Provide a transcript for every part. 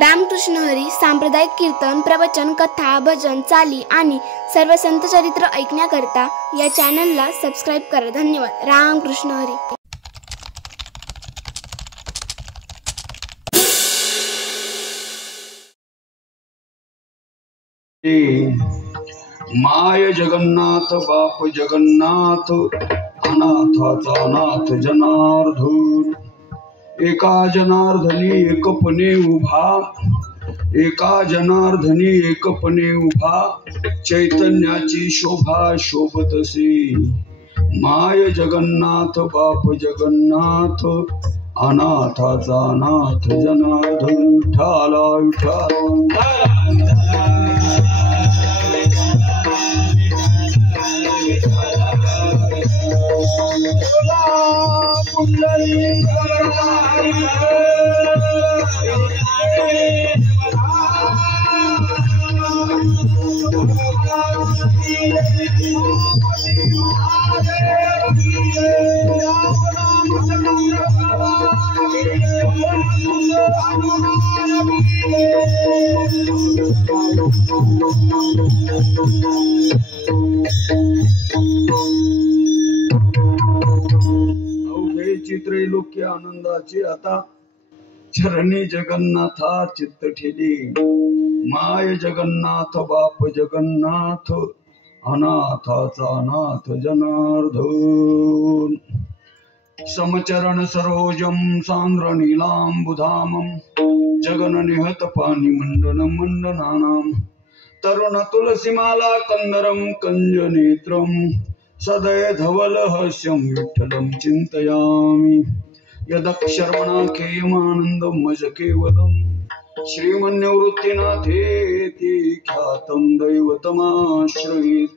रामकृष्ण हरी सांप्रदायिक कीर्तन, प्रवचन, कथा, भजन, चाली आणि सर्व संत चरित्र ऐकण्याकरता या चॅनलला सबस्क्राईब करा. धन्यवाद. रामकृष्ण हरी. माय जगन्नाथ बाप जगन्नाथ, अनाथाचा नाथ जनार्दन. एका जनार्दनी एकपणे उभा, एका जनार्दनी एकपणे उभा, चैतन्याची शोभा शोभतसे. माय जगन्नाथ बाप जगन्नाथ, अनाथाचा नाथ जनार्दन. विठ्ठला विठ्ठला त्रैलोक्य आनंदाचे आता चरणी जगन्नाथा चित्त ठेली. माय जगन्नाथ बाप जगन्नाथ, अनाथाचा नाथ जनार्दन. समचरण सरोजम सांद्र नीलांबुधामं, जगन निहत पाणी मंडन मंडनानां. तरुण तुलसीमाला कंदरम कंज नेत्रम, सदय धवल हस्यं विठ्ठलं चिंतयामि. यदक्षरमणा केयमानन्दं मज केवलं, श्रीमन्निवृत्तिनाथेति ख्यातं दैवतमाश्रयेत्.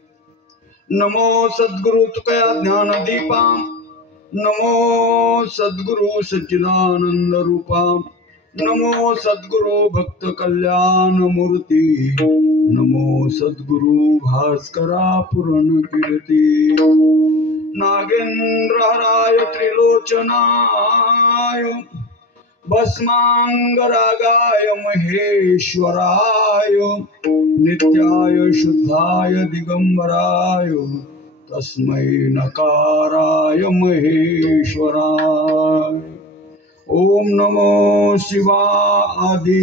नमो सद्गुरु तुकया ज्ञानदीपां, नमो सद्गुरु सच्चिदानंद रूपां, नमो सद्गुरु भक्त कल्याण मूर्ती, नमो सद्गुरु भास्करा पुरण कीर्ती. नागेंद्र हराय त्रिलोचनाय, भस्मांगरागाय महेश्वराय, नित्याय शुद्धाय दिगंबराय, तस्मै नकाराय महेश्वराय. ओम नमो शिवाय.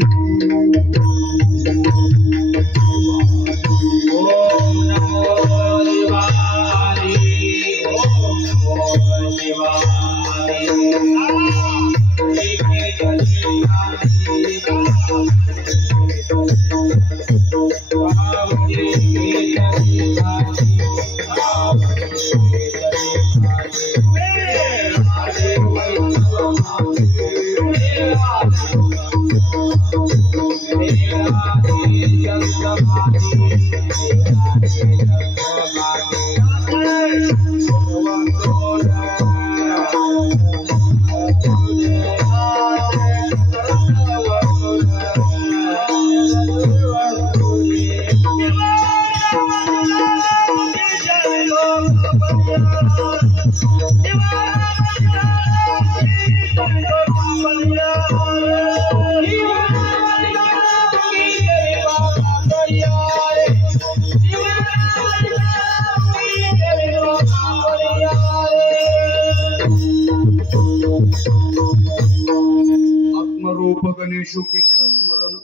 आत्मरूप गणेशु केले स्मरण,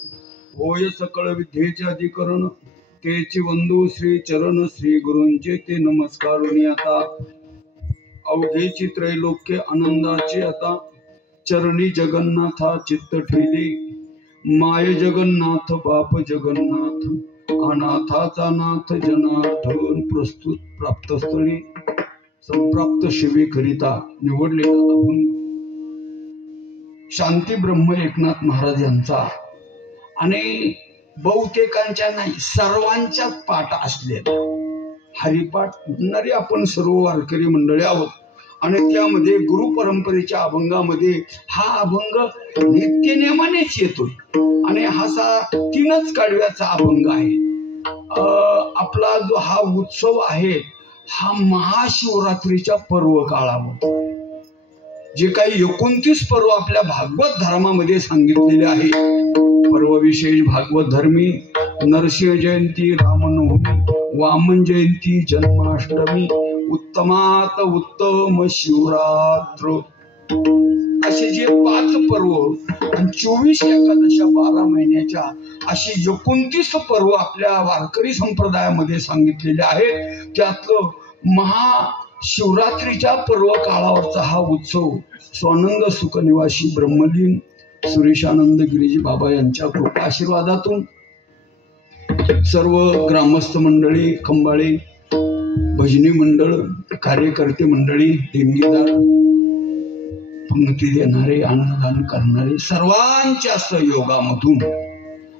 होय सकळ विद्येचे अधिकरण. तेची वंदू श्री चरण श्री गुरूंचे ते नमस्कारुनी. आता अवघेची त्रैलोक्य आनंदाचे आता चरणी जगन्नाथा चित्त ठेली. माय जगन्नाथ बाप जगन्नाथ, अनाथाचा नाथ जनार्दन. प्रस्तुत प्राप्तस्थळी संप्राप्त शिवेकरिता निवडलेला अभंग शांती ब्रह्म एकनाथ महाराज यांचा आणि बहुतेकांच्या नाही सर्वांच्या पाठ असलेला हरिपाठ म्हणणारे आपण सर्व वारकरी मंडळी आहोत. आणि त्यामध्ये गुरु परंपरेच्या अभंगामध्ये हा अभंग नित्यनेमानेच येतोय आणि हा 3च कडव्याचा अभंग आहे. आपला जो हा उत्सव आहे हा महाशिवरात्रीच्या पर्व काळामध्ये जे काही 29 पर्व आपल्या भागवत धर्मामध्ये सांगितलेले आहे पर्व विशेष भागवत धर्मी, नरसिंह जयंती, रामनवमी, वामन जयंती, जन्माष्टमी, उत्तमात उत्तम शिवरात्र असे जे 5 पर्व आणि 24 एकादशा 12 महिन्याच्या अशी 29 पर्व आपल्या वारकरी संप्रदायामध्ये सांगितलेले आहेत. त्यातलं महाशिवरात्रीच्या पर्व काळावरचा हा उत्सव स्वानंद सुखनिवासी ब्रह्मलीन सुरेशानंद गिरीजी बाबा यांच्या कृपा आशीर्वादातून सर्व ग्रामस्थ मंडळी, खंबाळे, भजनी मंडळ, कार्यकर्ते मंडळी, देणगीदार, पंक्ती देणारे, अन्नदान करणारे सर्वांच्या सहयोगामधून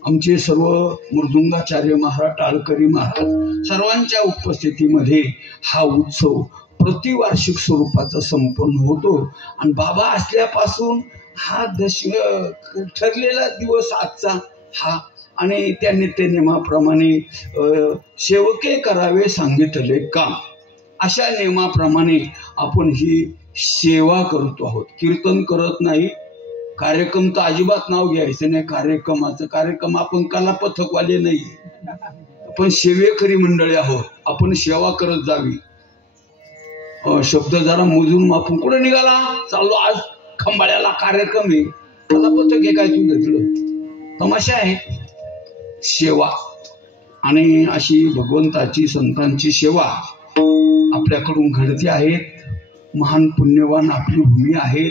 आमचे सर्व मृदुंगाचार्य महाराज, टाळकरी महाराज सर्वांच्या उपस्थितीमध्ये हा उत्सव प्रतिवार्षिक स्वरूपाचा संपन्न होतो. आणि बाबा असल्यापासून हा ठरलेला दिवस आजचा हा, आणि त्या नित्यनेमाप्रमाणे सेवके करावे सांगितले काम अशा नियमाप्रमाणे आपण ही सेवा करतो आहोत. कीर्तन करत नाही, कार्यक्रम तर अजिबात नाव घ्यायचं नाही. कार्यक्रम आपण कलापथकवाले नाही, आपण सेवेकरी मंडळी आहोत. आपण सेवा करत जावी. शब्द जरा मोजून आपण कुठे निघाला, चाललो आज खंबाळ्याला कार्यक्रम आहे, कलापथक आहे काय तुझं तमाशा आहे. सेवा आणि अशी भगवंताची संतांची सेवा आपल्याकडून घडते आहेत. महान पुण्यवान आपली भूमी आहे.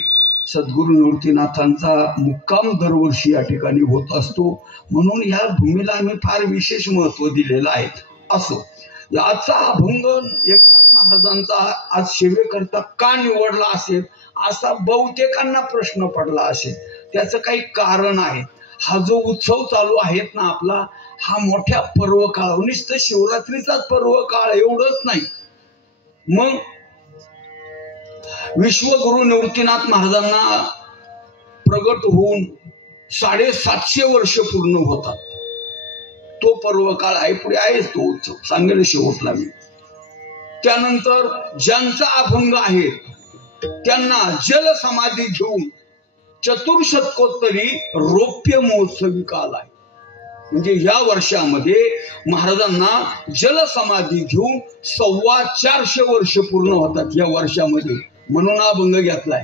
सद्गुरू निवृत्तीनाथांचा मुक्काम दरवर्षी या ठिकाणी होत असतो, म्हणून या भूमीला आम्ही फार विशेष महत्व दिलेलं आहे. असो, आजचा अभंग एकनाथ महाराजांचा आज सेवेकरता का निवडला असेल असा बहुतेकांना प्रश्न पडला असेल. त्याचं काही कारण आहे. हा जो उत्सव चालू आहेत ना आपला, हा मोठ्या पर्व काळ, नुसतं शिवरात्रीचाच पर्व काळ एवढंच नाही, मग विश्वगुरु निवृत्तीनाथ महाराजांना प्रगट होऊन 750 वर्ष पूर्ण होतात. तो पर्व काळ आहे, पुढे आहेच तो उत्सव, सांगेल शेवटला मी. त्यानंतर ज्यांचा अभंग आहे त्यांना जल समाधी घेऊन चतुर्शतकोत्तरी रौप्य महोत्सवी काल आहे. म्हणजे या वर्षामध्ये महाराजांना जलसमाधी घेऊन 425 वर्ष पूर्ण होतात या वर्षामध्ये, म्हणून अभंग घेतलाय.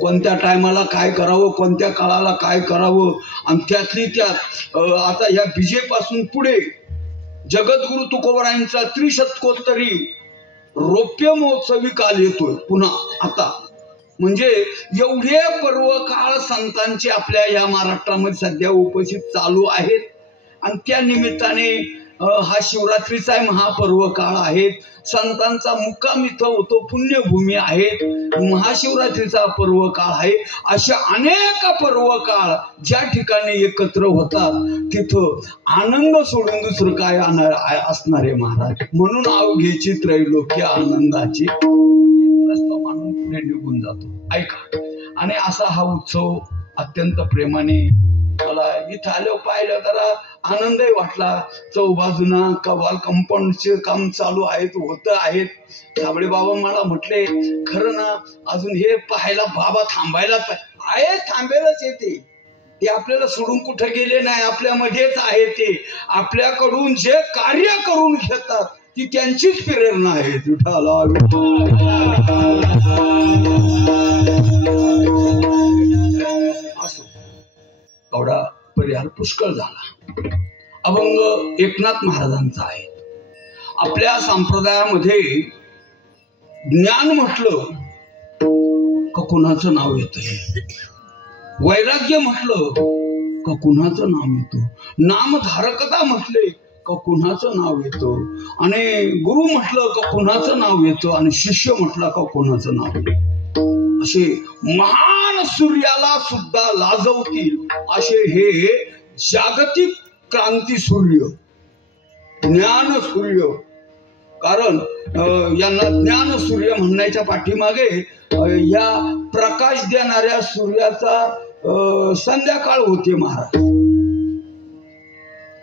कोणत्या टायमाला काय करावं, कोणत्या काळाला काय करावं, आणि त्यातली त्यात आता या बीजेपासून पुढे जगद्गुरु तुकोबरायांचा त्रिशतकोत्तरी रौप्य महोत्सवी काल येतोय पुन्हा आता. म्हणजे एवढे पर्व काळ संतांचे आपल्या या महाराष्ट्रामध्ये सध्या उपस्थित चालू आहेत. आणि त्या निमित्ताने हा शिवरात्रीचा महापर्व काळ आहे. संतांचा मुक्काम इथं होतो, पुण्यभूमी आहे, महाशिवरात्रीचा पर्व काळ आहे. अशा अनेक पर्व काळ ज्या ठिकाणी एकत्र होतात तिथं आनंद सोडून दुसरं काय असणार आहे महाराज. म्हणून अवघेची त्रैलोक्य आनंदाची मानून पुढे निघून जातो. ऐका, आणि असा हा उत्सव अत्यंत प्रेमाने मला इथं आल्यावर पाहिलं जरा आनंदही वाटला. चौबाजूना कवाल कंपाऊंडचे काम चालू आहेत, होत आहेत. साबळे बाबा मला म्हटले, खरं ना अजून हे पाहायला बाबा थांबायलाच आहे, थांबेलच येते ते, आपल्याला सोडून कुठे गेले नाही, आपल्यामध्येच आहे ते. आपल्याकडून जे कार्य करून घेतात ती त्यांचीच प्रेरणा आहे. विठाला असो, एवढा परिहार पुष्कळ झाला. अभंग एकनाथ महाराजांचा आहे. आपल्या संप्रदायामध्ये ज्ञान म्हटलं का कुणाचं नाव येतंय, वैराग्य म्हटलं का कुणाचं नाव येतं, नामधारकता म्हटले का कुणाचं नाव येतं, आणि गुरु म्हटलं का कुणाचं नाव येतं, आणि शिष्य म्हटलं का कुणाचं नाव येतं. असे महान सूर्याला सुद्धा लाजवतील असे हे जागतिक क्रांती सूर्य, ज्ञान सूर्य. कारण यांना ज्ञान सूर्य म्हणण्याच्या पाठीमागे या प्रकाश देणाऱ्या सूर्याचा संध्याकाळ होते महाराज,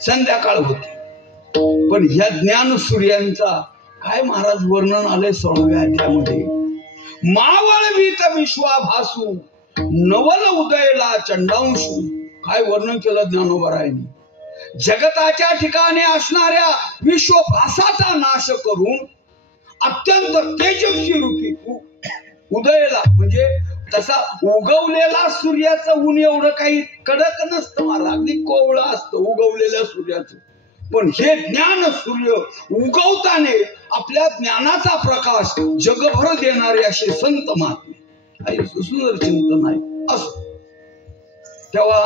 संध्याकाळ होते. पण ह्या ज्ञान सूर्यांचा काय महाराज वर्णन आलंय 16व्या अध्यायामध्ये. मावळवीत विश्वाभासू नवल उदयला चंडांशू काय वर्णन केलं ज्ञानोबरायांनी. जगताच्या ठिकाणी असणाऱ्या विश्वभासाचा नाश करून अत्यंत तेजस्वी रूपी उदयला, म्हणजे तसा उगवलेला सूर्याचं ऊन एवढं काही कडक नसतं मला, अगदी कोवळं असतं उगवलेल्या सूर्याचं. पण हे ज्ञान सूर्य उगवताने आपल्या ज्ञानाचा प्रकाश जगभर देणारे असे संत महात्मे, सुंदर चिंतन आहे असं. तेव्हा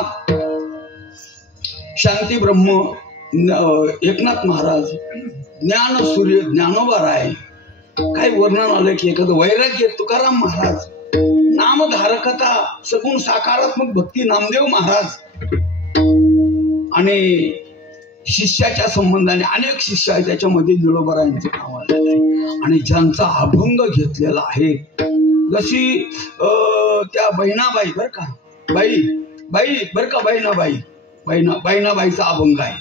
शांती ब्रह्म एकनाथ महाराज, ज्ञान सूर्य ज्ञानोबराय, काय वर्णन आलं की एखादं वैराग्य तुकाराम महाराज, नामधारकता सगुण सकारात्मक भक्ती नामदेव महाराज, आणि शिष्याच्या संबंधाने अनेक शिष्य आहेत त्याच्यामध्ये निळोबरायांचं नाव आलेलं आहे. आणि ज्यांचा अभंग घेतलेला आहे, जशी त्या बहिणाबाई बर का, बाई बर का, बहिणाबाईचा अभंग आहे.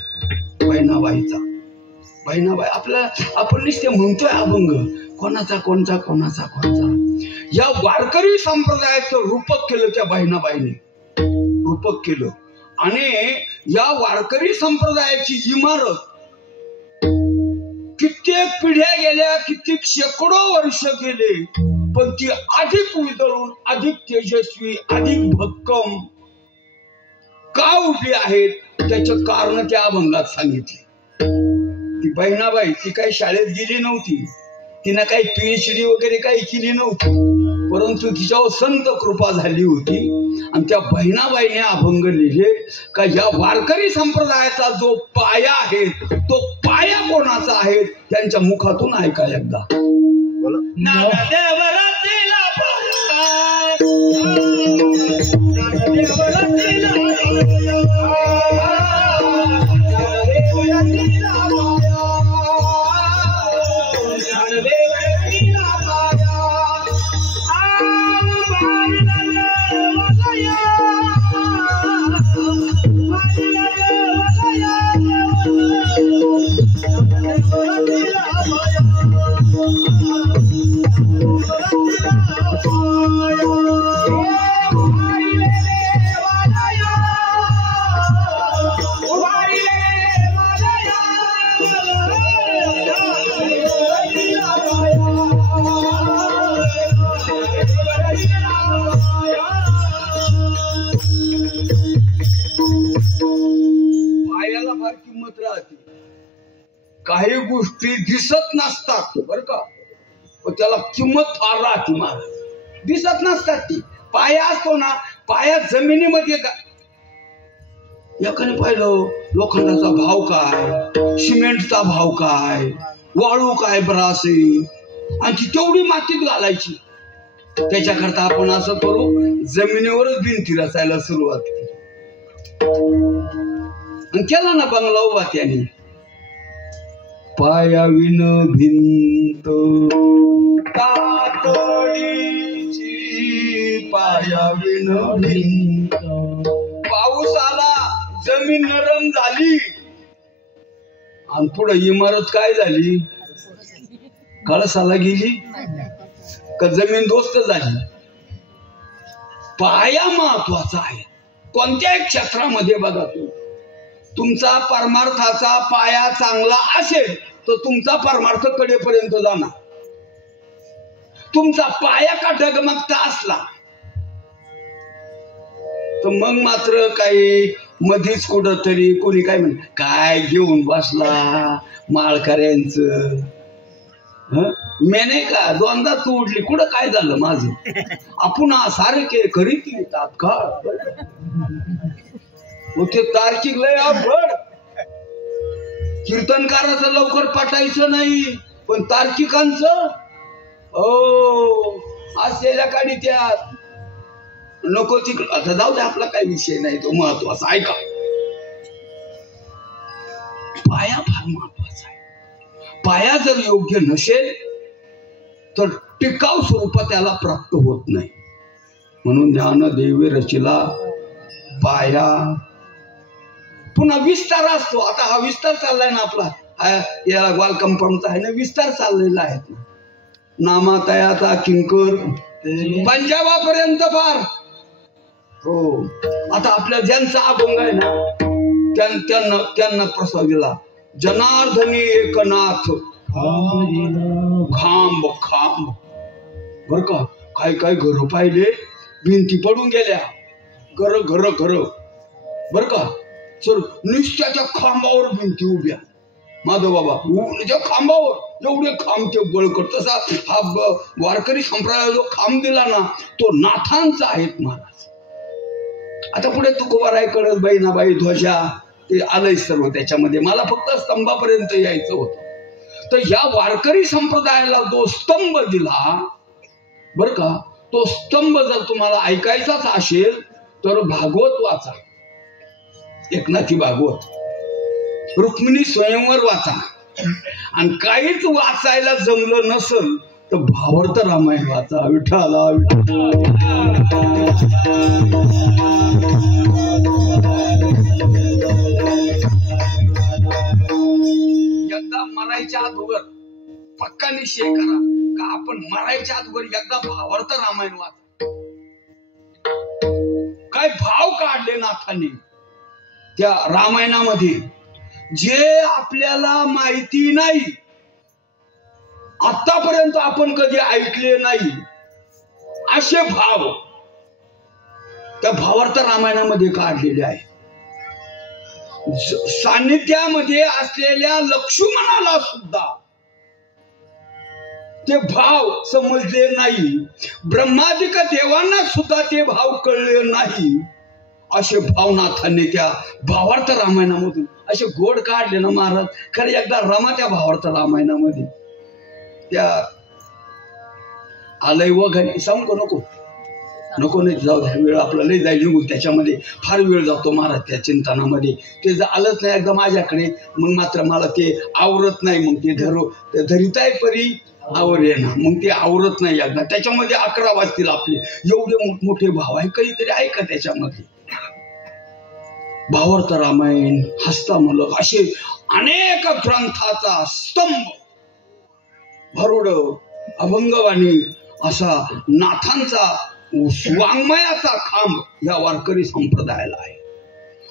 बहिणाबाई आपल्या आपण नुसते म्हणतोय अभंग, कोणाचा या वारकरी संप्रदायाचं रूपक केलं त्या बहिणाबाईने, रूपक केलं. आणि या वारकरी संप्रदायाची इमारत कित्येक पिढ्या गेल्या, कित्येक शेकडो वर्ष गेले, पण ती अधिक उजळून, अधिक तेजस्वी, अधिक भक्कम का उभी आहेत त्याचं कारण त्या अभंगात सांगितले. ती बहिणाबाई ती काही शाळेत गेली नव्हती, तिनं काही PhD वगैरे काही केली नव्हती, परंतु तिच्यावर संत कृपा झाली होती. आणि त्या बहिणाबाईने अभंग लिहिले का या वारकरी संप्रदायाचा जो पाया आहे तो पाया कोणाचा आहे, त्यांच्या मुखातून ऐका एकदा. काही गोष्टी दिसत नसतात बर का, त्याला किंमत फार राहते. महाराज दिसत नसतात. ती पाया असतो ना, पाया जमिनीमध्ये का एकाने पाहिलं लोखंडाचा भाव काय, सिमेंटचा भाव काय, वाळू काय ब्रासे, आणि ती तेवढी मातीत घालायची. त्याच्याकरता आपण असं करू, जमिनीवरच भिंती रचायला सुरुवात केली. केला ना बंगला उभा त्याने. पायाविन भिंत तातडीची, पायाविन भिंत. पाऊस आला, जमीन नरम झाली, आणि पुढे इमारत काय झाली, कळसाला गेली का जमीन दोस्त झाली. पाया महत्वाचा आहे कोणत्याही क्षेत्रामध्ये. बघा तुमचा परमार्थाचा पाया चांगला असेल तर तुमचा परमार्थ कडेपर्यंत जाणार. तुमचा पाया का डगमगता असला तर मग मात्र काही मधीच कुठं तरी कोणी काय म्हणे, काय घेऊन बसला माळकऱ्यांचं, मी नाही का दोनदा तू उठली, कुठं काय झालं माझं, आपण सारखे करीत तात्काळ. ते तार्किक लय अवघड. कीर्तनकाराचं लवकर पटायचं नाही, पण तार्किकांचं असलेल्या काढी त्यात नको तिकडं. आता जाऊ दे, आपला काही विषय नाही, तो महत्वाचा. ऐका, पाया फार महत्वाचा आहे. पाया जर योग्य नसेल तर टिकाऊ स्वरूपात त्याला प्राप्त होत नाही. म्हणून ज्ञानदेवी रचिला पाया. पुन्हा विस्तार असतो. आता हा विस्तार चाललाय ना आपला, याला ग्वाल कंपाऊंडचा आहे ना, विस्तार चाललेला आहे ना. नामातयाचा किंकर पंजाबापर्यंत फार हो. आता आपल्या ज्यांचा अभंग आहे ना त्यांना प्रस्ताव दिला, जनार्दनी एकनाथ खांब खांब. बर का, काय काय घर पाहिले, भिंती पडून गेल्या, घर घर घर. बर का सर, निश्चयाच्या खांबावर भिंती उभ्या. माधव बाबा त्या खांबावर एवढे खांब ते बळकट. तसा हा वारकरी संप्रदायाला जो खांब दिला ना तो नाथांचा आहेत महाराज. आता पुढे तुकोबाराय, कळसबाई, नाबाई, ध्वजा ते आलंय सर्व त्याच्यामध्ये. मला फक्त स्तंभापर्यंत यायचं होतं. तर या वारकरी संप्रदायाला जो स्तंभ दिला बर का, तो स्तंभ जर तुम्हाला ऐकायचाच असेल तर भागवत वाचा, एकनाथी भागवत, रुक्मिणी स्वयंवर वाचा. आणि काहीच वाचायला जमलं नसल तर भावार्थ रामायण वाचा. विठ्ठला एकदा मरायच्या अगोदर पक्का निश्चय करा का आपण मरायच्या अगोदर एकदा भावार्थ रामायण वाचा. काय भाव काढले नाथांनी त्या रामायणामध्ये, जे आपल्याला माहिती नाही, आतापर्यंत आपण कधी ऐकले नाही, असे भाव त्या भावार्थ रामायणामध्ये काढलेले आहे. सान्निध्यामध्ये असलेल्या लक्ष्मणाला सुद्धा ते भाव समजले नाही, ब्रह्मादिक देवांना सुद्धा ते भाव कळले नाही. असे भावनाथांनी त्या भावार्थ रामायणामधून असे गोड काढले ना महाराज. खरं एकदा रमा त्या भावार्थ रामायणामध्ये. त्या आलय वगैरे सांगू नको नको नाही, जाऊ द्या, वेळ आपला लय जाईल निघून. त्याच्यामध्ये फार वेळ जातो महाराज त्या चिंतनामध्ये. ते जर आलंच नाही एकदा माझ्याकडे मग मात्र मला ते आवरत नाही. मग ते धरिताय परी आवर येणार, मग ते आवरत नाही एकदा. त्याच्यामध्ये 11 वाजतील आपले. एवढे मोठमोठे भाव आहे, काहीतरी आहे का त्याच्यामध्ये. भावार्थ रामायण, हस्तामलक असे अनेक ग्रंथाचा स्तंभ, भरुड, अभंगवाणी असा नाथांचा वाङ्मयाचा खांब या वारकरी संप्रदायाला आहे.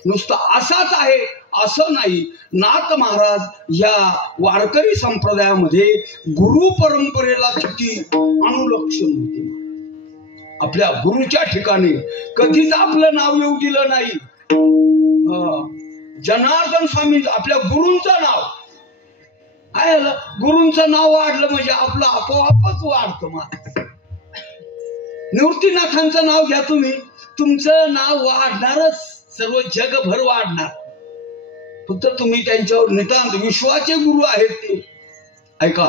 नुसतं असाच आहे असं नाही. नाथ महाराज या वारकरी संप्रदायामध्ये गुरु परंपरेला किती अनुलक्षण होते. आपल्या गुरुच्या ठिकाणी कधीच आपलं नाव येऊ दिलं नाही. जनार्दन स्वामी आपल्या गुरूंचं नाव आहे. गुरूंचं नाव वाढलं म्हणजे आपलं आपोआपच वाढतं. निवृत्तीनाथांचं नाव घ्या तुम्ही, तुमचं नाव वाढणारच, सर्व जगभर वाढणार. फक्त तुम्ही त्यांच्यावर नितांत विश्वाचे गुरु आहेत ते ऐका.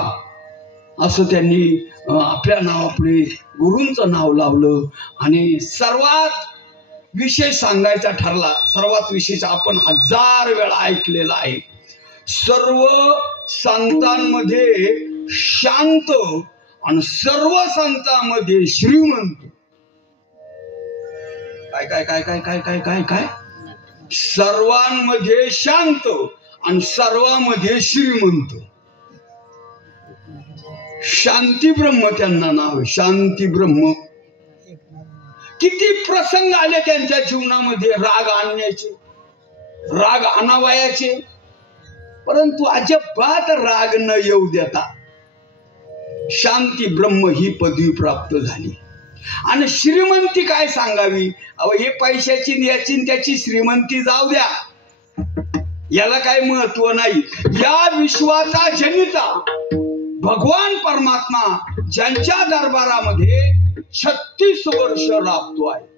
असं त्यांनी आपल्या नावापुढे गुरूंचं नाव लावलं. आणि सर्वात विषय सांगायचा ठरला, सर्वात विशेष आपण 1000 वेळा ऐकलेला आहे. सर्व संतांमध्ये शांत आणि सर्व संतांमध्ये श्रीमंत. काय काय काय काय काय काय काय काय सर्वांमध्ये शांत आणि सर्वांमध्ये श्रीमंत. शांती ब्रह्म त्यांना नाव आहे, शांती ब्रह्म. किती प्रसंग आले त्यांच्या जीवनामध्ये राग आणण्याचे, राग आणावयाचे, परंतु अजिबात राग न येऊ देता शांती ब्रह्म ही पदवी प्राप्त झाली. आणि श्रीमंती काय सांगावी. हे पैशाची याची त्याची श्रीमंती जाऊ द्या, याला काही महत्व नाही. या विश्वाचा जनिता भगवान परमात्मा ज्यांच्या दरबारामध्ये 36 वर्ष राबतो आहे.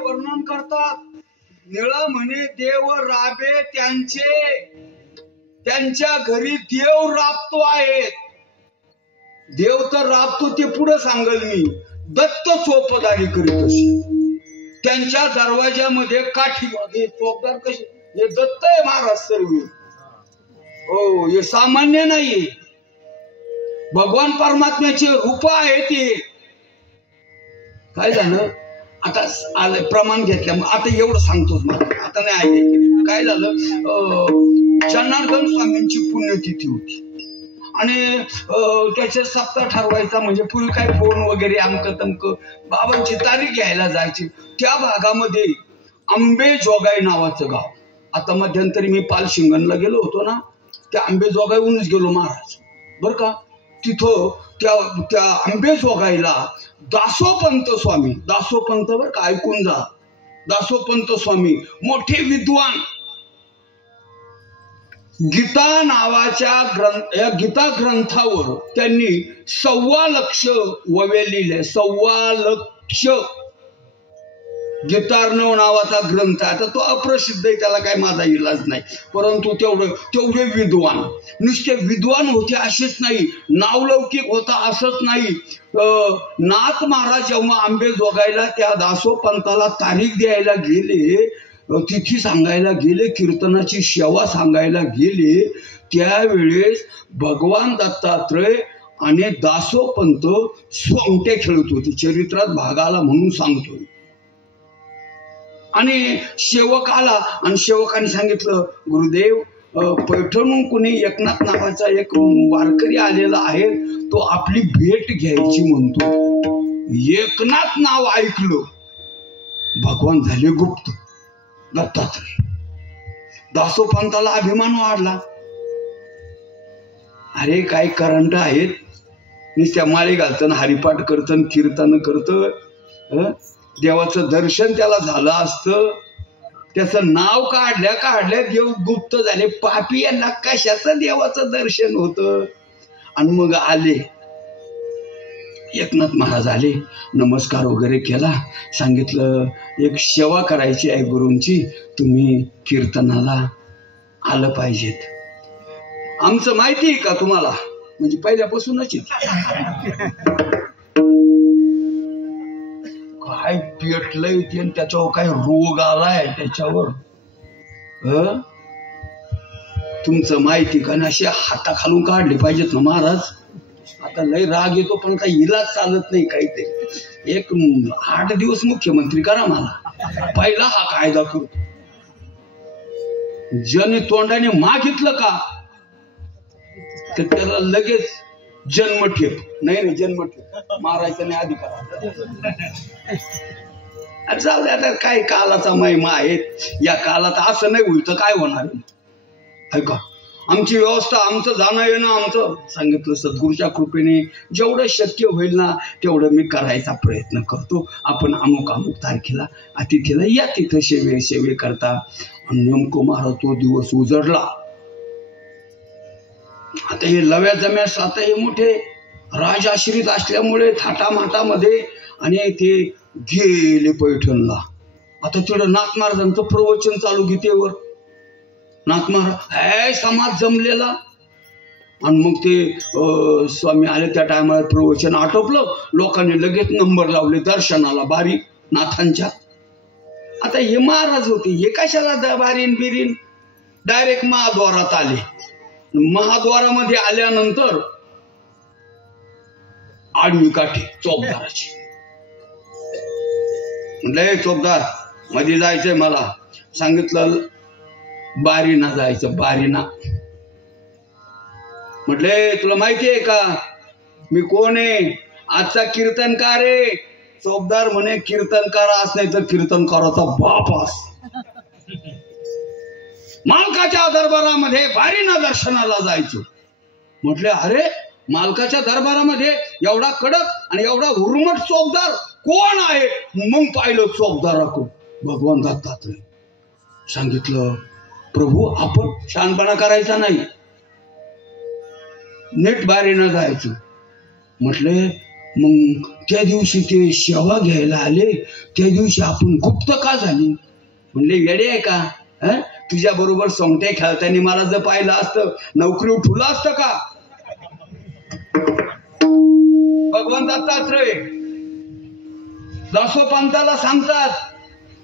वर्णन करतात. निळ म्हणे देव राबे त्यांच्या घरी देव राबतो आहे. देव तर राबतो ते पुढे सांगल मी. दत्त चोपदारी करीत असे त्यांच्या दरवाजामध्ये काठी. हे चोपदार कसे? हे दत्त आहे महाराज सर्व. हो, हे सामान्य नाहीये. भगवान परमात्म्याचे रूप आहे ते. काय झालं आता आलं प्रमाण घेतलं. आता एवढं सांगतोच मला, आता नाही ऐकलं. काय झालं, जनार्दन स्वामींची पुण्यतिथी होती आणि त्याचे सप्ताह ठरवायचा. म्हणजे पूर्वी काय फोन वगैरे अमक तमक बाबांची तारीख घ्यायला जायची. त्या भागामध्ये आंबेजोगाई नावाचं गाव. आता मध्यंतरी मी पालशिंगणला गेलो होतो ना, त्या आंबेजोगाईहूनच गेलो महाराज बर का. तिथं त्या आंबेजोगाईला दासोपंत स्वामी, दासोपंत बर का, ऐकून जा. दासोपंत स्वामी मोठे विद्वान. गीता नावाच्या गीता ग्रंथावर त्यांनी 1.25 लक्ष ववे लिहिले. 1.25 लक्ष. गीतार्णव नावाचा ग्रंथ आहे. आता तो अप्रसिद्ध आहे, त्याला काय माझा इलाज नाही. परंतु तेवढे विद्वान. नुसते विद्वान होते असेच नाही, नावलौकिक होता असंच नाही. नाथ महाराज जेव्हा आंबेजोगाईला त्या दासोपंताला तारीख द्यायला गेले, तिथी सांगायला गेले, कीर्तनाची सेवा सांगायला गेले, त्यावेळेस भगवान दत्तात्रय आणि दासोपंत सोंगटे खेळत होते. चरित्रात भागाला म्हणून सांगतोय. आणि सेवक आला आणि सेवकाने सांगितलं, गुरुदेव पैठणहून कोणी एकनाथ नावाचा एक वारकरी आलेला आहे, तो आपली भेट घ्यायची म्हणतो. एकनाथ नाव ऐकलं, भगवान झाले गुप्त. दत्तात्रय. दासोपंताला अभिमान वाढला. अरे काय करंट आहेत, नुसत्या माळी घालतं, हरिपाठ करतं, कीर्तन करतं. देवाचं दर्शन त्याला झालं असतं, त्याचं नाव काढल्या देव गुप्त झाले. पापी यांना कशाचं देवाचं दर्शन होतं. आणि मग आले एकनाथ महाराज आले, नमस्कार वगैरे केला. सांगितलं एक सेवा करायची आहे गुरूंची, तुम्ही कीर्तनाला आलं पाहिजेत. आमचं माहिती आहे का तुम्हाला, म्हणजे पहिल्यापासूनच काय पेटलंय ते, त्याच्यावर काय रोग आलाय त्याच्यावर, तुमचं माहिती का. अशी हाताखालून काढली पाहिजेत ना महाराज. आता लय राग येतो पण काही इलाज चालत नाही. काहीतरी 8 दिवस मुख्यमंत्री करा मला, पहिला हा कायदा करतो. ज्याने तोंडाने मागितलं का तर त्याला लगेच जन्मठेप. नाही जन्मठेप मारायचं नाही, अधिकार. जाऊ दे आता, काय कालाचा महिमा आहे. या कालात असं नाही होईल तर काय होणार. ऐका, आमची व्यवस्था, आमचं जाणं येणं, आमचं सांगितलं सद्गुरूच्या कृपेने जेवढं शक्य होईल ना तेवढं मी करायचा प्रयत्न करतो. आपण अमुक तारखेला अतिथीला या, तिथं सेवे करता. नेमकं महाराज तो दिवस उजडला. आता हे लव्या जम्यास आता हे मोठे राजाश्रित असल्यामुळे थाटामाटामध्ये आणि ते गेले पैठणला. आता तिकडं नाथ महाराजांचं प्रवचन चालू गीतेवर. नाथ महाराज समाज जमलेला. आणि मग ते स्वामी आले त्या टायमाला प्रवचन आटोपलं. लोकांनी लगेच नंबर लावले दर्शनाला बारी नाथांच्या. आता हे महाराज होते, हे कशाला बारीन बिरीन. डायरेक्ट महाद्वारात आले. महाद्वारामध्ये आल्यानंतर आडवी काठी चौकदाराची. म्हटलं चौकदार मध्ये जायचंय मला. सांगितलं बारीना जायचं, बारीना. म्हटले तुला माहिती आहे का मी कोण आहे? आजचा कीर्तनकार आहे. चौकदार म्हणे कीर्तनकार अस नाही तर कीर्तनकाराचा बाप अस. मालकाच्या दरबारामध्ये बारीना दर्शनाला जायचं. म्हटले अरे मालकाच्या दरबारामध्ये एवढा कडक आणि एवढा हुरमट चौकदार कोण आहे? मग पाहिलं चौकदाराकडून भगवान दत्तात्रय. सांगितलं प्रभू आपण शहाणपणा करायचा नाही, नेट बारीनं जायचं. म्हटले मग त्या दिवशी ते सेवा घ्यायला आले, त्या दिवशी आपण गुप्त का झाली? म्हणले येडे आहे का? तुझ्या बरोबर सोंगटे खेळताना मला जर पाहिलं असतं नोकरी उठवलं असतं का? भगवान दत्तात्रय दासोपंताला सांगतात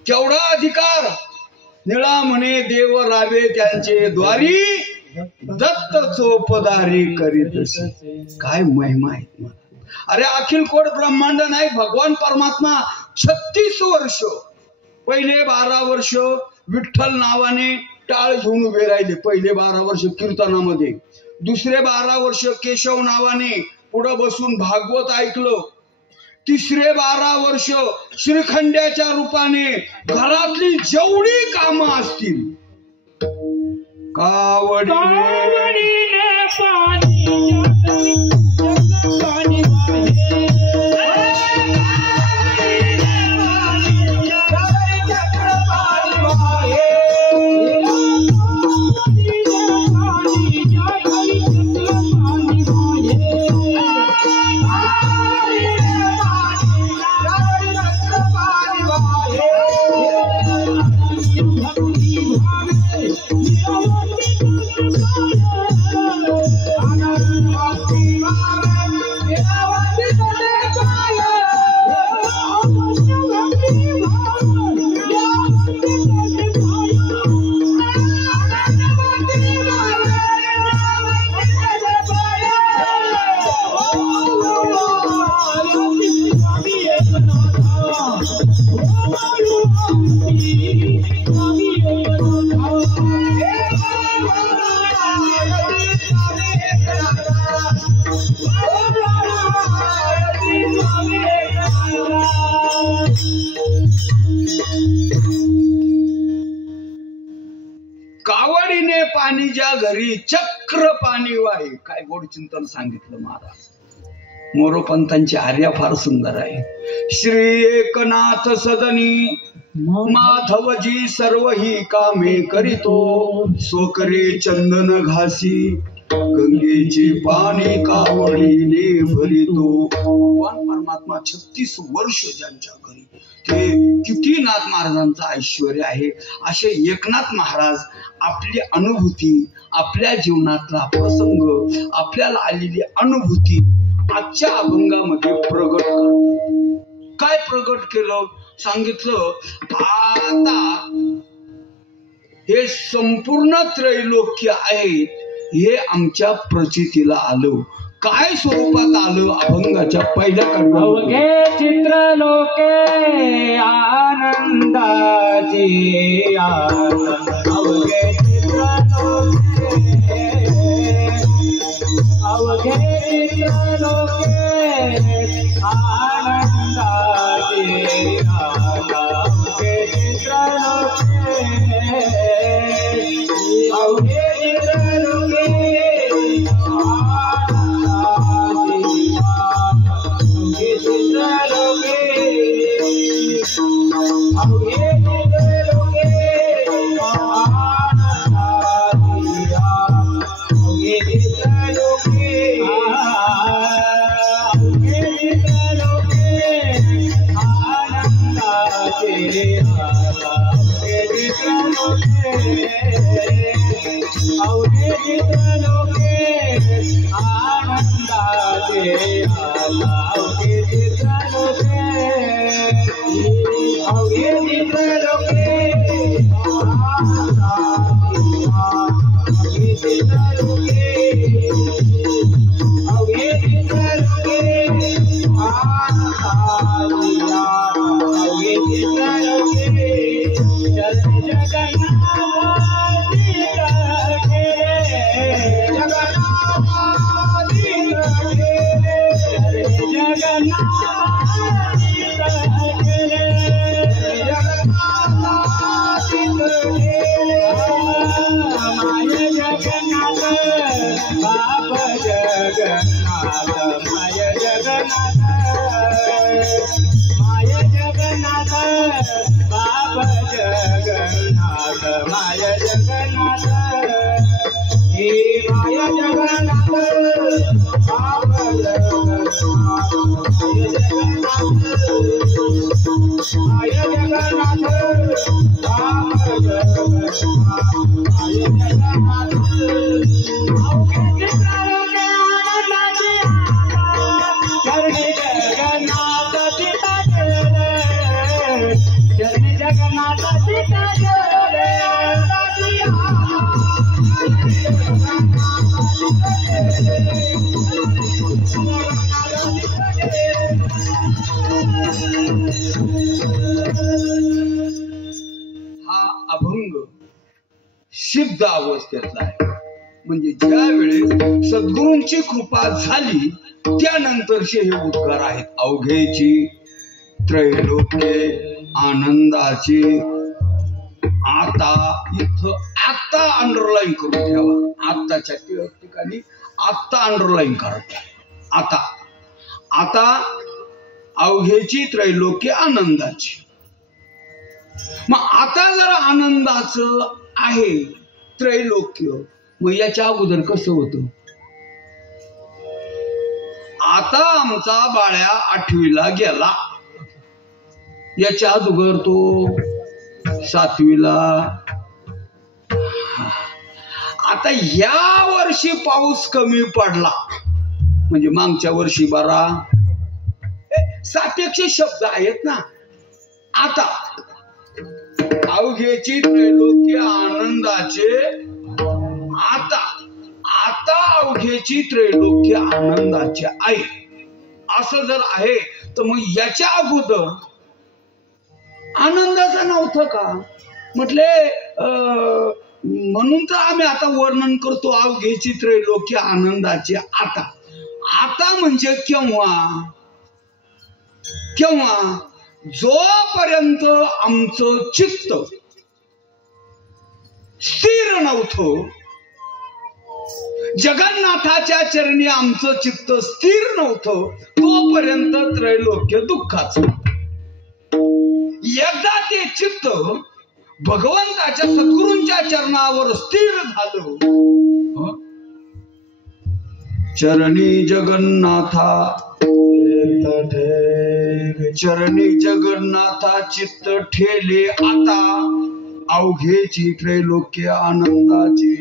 केवढा अधिकार, निळा म्हणे देव रावे त्यांचे द्वारी, दत्त चोपदारी करीत. काय महिमा आहेत मला. अरे अखिल कोट ब्रह्मांड नाही, भगवान परमात्मा 36 वर्ष, पहिले 12 वर्ष विठ्ठल नावाने टाळ घेऊन उभे राहिले, पहिले 12 वर्ष कीर्तनामध्ये, दुसरे 12 वर्ष केशव नावाने पुढे बसून भागवत ऐकलं, तिसरे 12 वर्ष श्रीखंड्याच्या रूपाने घरातली जेवढी कामं असतील कावडीने कावडीने पाणी ज्या घरी चक्र पाणी वाहे. काय गोड चिंतन सांगितलं महाराज. मोरोपंतांची आर्या फार सुंदर आहे. श्री एकनाथ सदनी माधवजी सर्व ही कामे करीतो, सोकरे चंदन घासी गंगेचे पाणी कावडीने भरितो. भगवान परमात्मा 36 वर्ष ज्यांच्या घरी, ते किती नाथ महाराजांचं ऐश्वर आहे. असे एकनाथ महाराज आपली अनुभूती, आपल्या जीवनातला प्रसंग, आपल्याला आलेली अनुभूती आजच्या अभंगामध्ये प्रगट करतात. काय प्रगट केलं सांगितलं. आता हे संपूर्ण त्रैलोक्य आहे, हे आमच्या प्रचितीला आलं. काय स्वरूपात आलं? अभंगाच्या पहिल्या अवघे चित्र लोके आनंदाची, अवघे चित्र लोके, अवघे चित्र लोके आनंदाची, अवघे चित्र लोके, अवघे चित्र लोके जगन्नाथ माय जगन्नाथ हे माय जगन्नाथ बाप जगन्नाथ माय जगन्नाथ बाप जगन्नाथ माय जगन्नाथ चरणी जगन्नाथ सीता चरणी जगन्नाथ सीता हा अभंग सिद्ध अवस्थेतला आहे. म्हणजे ज्या वेळेस सद्गुरूंची कृपा झाली त्यानंतरचे हे उद्गार आहेत. अवघेची त्रैलोक्ये आनंदाची. आता इथं आता अंडरलाईन करून ठेवा. आताच्या ठिकाणी आता अंडरलाईन करा. आता आता अवघेची त्रैलोक्य आनंदाची. मग आता जर आनंदाचं आहे त्रैलोक्य, मग याच्या अगोदर कसं होतं? आता आमचा बाळ्या 8वीला गेला, याच्या अगोदर तो 7वीला. आता या वर्षी पाऊस कमी पडला म्हणजे मागच्या वर्षी बरा. सापेक्ष शब्द आहेत ना. आता अवघेची त्रैलोक्य आनंदाचे. आता आता अवघेची त्रैलोक्य आनंदाचे आहे असं जर आहे तर मग याच्या अगोदर आनंदाचं नव्हतं का? म्हटले म्हणून तर आम्ही आता वर्णन करतो अवघेची त्रैलोक्य आनंदाचे. आता आता म्हणजे केव्हा? केव्हा? जोपर्यंत आमचं चित्त स्थिर नव्हतं, जगन्नाथाच्या चरणी आमचं चित्त स्थिर नव्हतं, तोपर्यंत त्रैलोक्य दुःखाचं. एकदा ते चित्त भगवंताच्या सद्गुरूंच्या चरणावर स्थिर झालं, चरणी जगन्नाथा चरणी जगन्नाथा चित्त ठेले. आता अवघेची त्रैलोक्य आनंदाची.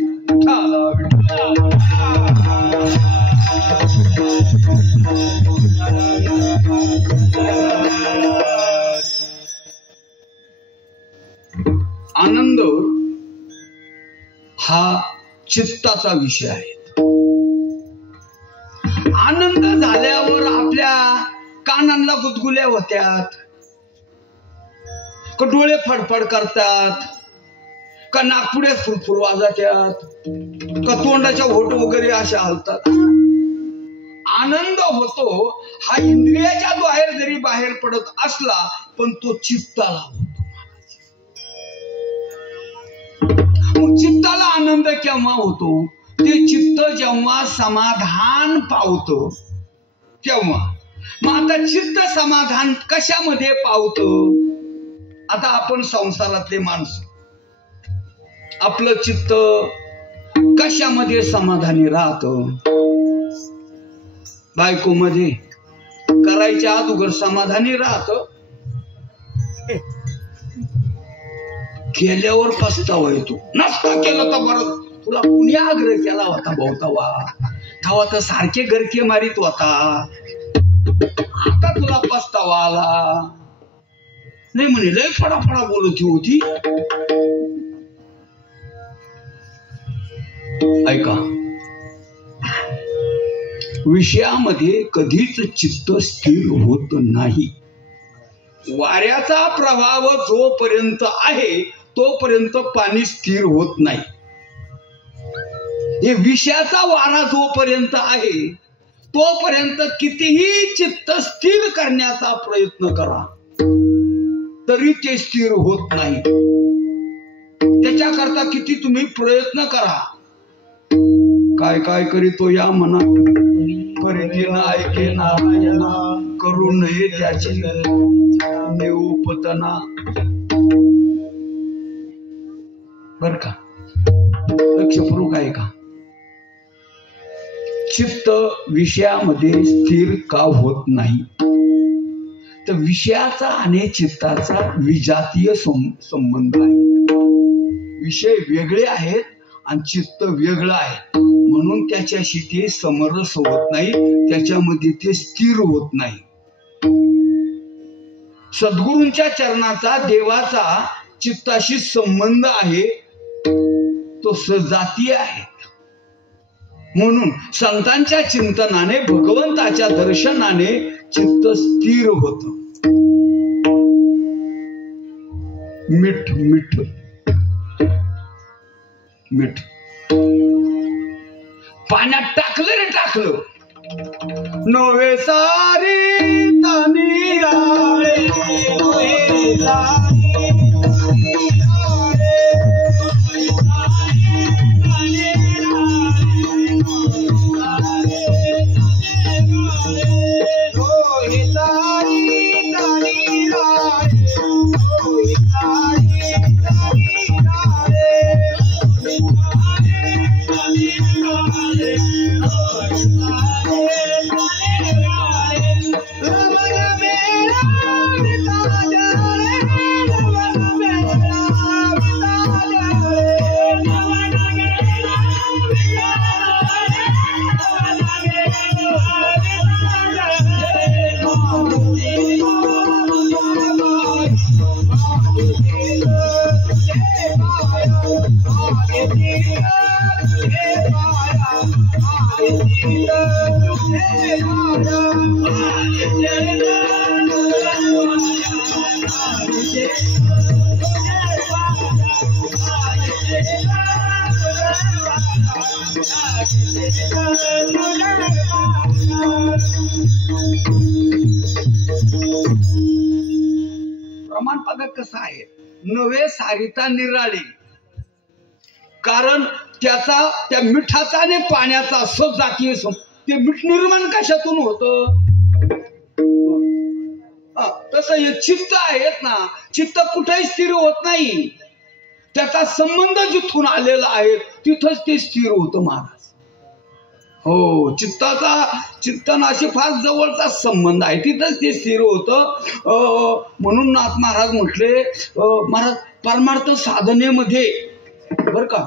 आनंद हा चित्ताचा विषय आहे. आनंद झाल्यावर आपल्या कानांना गुदगुल्या होत्यात, का डोळे फडफड करतात, का नाकपुड्यात फुरफुर वाजतात, का तोंडाच्या होट वगैरे अशा हलतात. आनंद होतो हा इंद्रियाच्या बाहेर जरी बाहेर पडत असला पण तो चित्ताला होतो. मग चित्ताला आनंद केव्हा होतो? ते चित्त जेव्हा समाधान पावतो तेव्हा. मग आता चित्त समाधान कशामध्ये पावतो? आता आपण संसारातले माणसं, आपलं चित्त कशामध्ये समाधानी राहतं? बायकोमध्ये करायच्या अगोदर समाधानी राहतं, केल्यावर पस्तावा येतो. नसता केलं तर बरं, तुला कुणी आग्रह केला होता भाऊ तवा? तवा तर सारखे गरके मारित होता, आता तुला पस्तावा आला. नाही म्हणे लय फडाफडा बोलत होती. ऐका, विषयामध्ये कधीच चित्त स्थिर होत नाही. वाऱ्याचा प्रभाव जोपर्यंत आहे तोपर्यंत पाणी स्थिर होत नाही. हे विषयाचा वारा जोपर्यंत आहे तोपर्यंत कितीही चित्त स्थिर करण्याचा प्रयत्न करा तरी ते स्थिर होत नाही. त्याच्याकरता किती तुम्ही प्रयत्न करा. काय काय करीतो या मना, परितीन ऐके नारायणा, करू नये त्याची नेऊ पतना. बर का, लक्षपूर्वक आहे का? चित्त विषयामध्ये स्थिर का होत नाही? तर विषयाचा आणि चित्ताचा विजातीय संबंध आहे. विषय वेगळे आहेत आणि चित्त वेगळं आहे, म्हणून त्याच्याशी ते समरस होत नाही, त्याच्यामध्ये ते स्थिर होत नाही. सद्गुरूंच्या चरणाचा देवाचा चित्ताशी संबंध आहे, तो सजातीय आहे. म्हणून संतांच्या चिंतनाने, भगवंताच्या दर्शनाने चित्त स्थिर होत. मीठ मीठ मीठ पाण्यात टाकलं रे टाकलं, नवे सारी तानी राळे, प्रमाण पद कसं आहे? नवे सारिता निराळे, कारण त्याचा त्या मिठाचा आणि पाण्याचा सजातीय ते मीठ निर्माण कशातून होतं? तसं हे चित्त आहेत ना, चित्त कुठेही स्थिर होत नाही, त्याचा संबंध जिथून आलेला आहे तिथंच ते स्थिर होतं महाराज. हो, चित्तानाशी फार जवळचा संबंध आहे, तिथंच ते स्थिर होतं. म्हणून नाथ महाराज म्हटले, महाराज परमार्थ साधनेमध्ये बर का,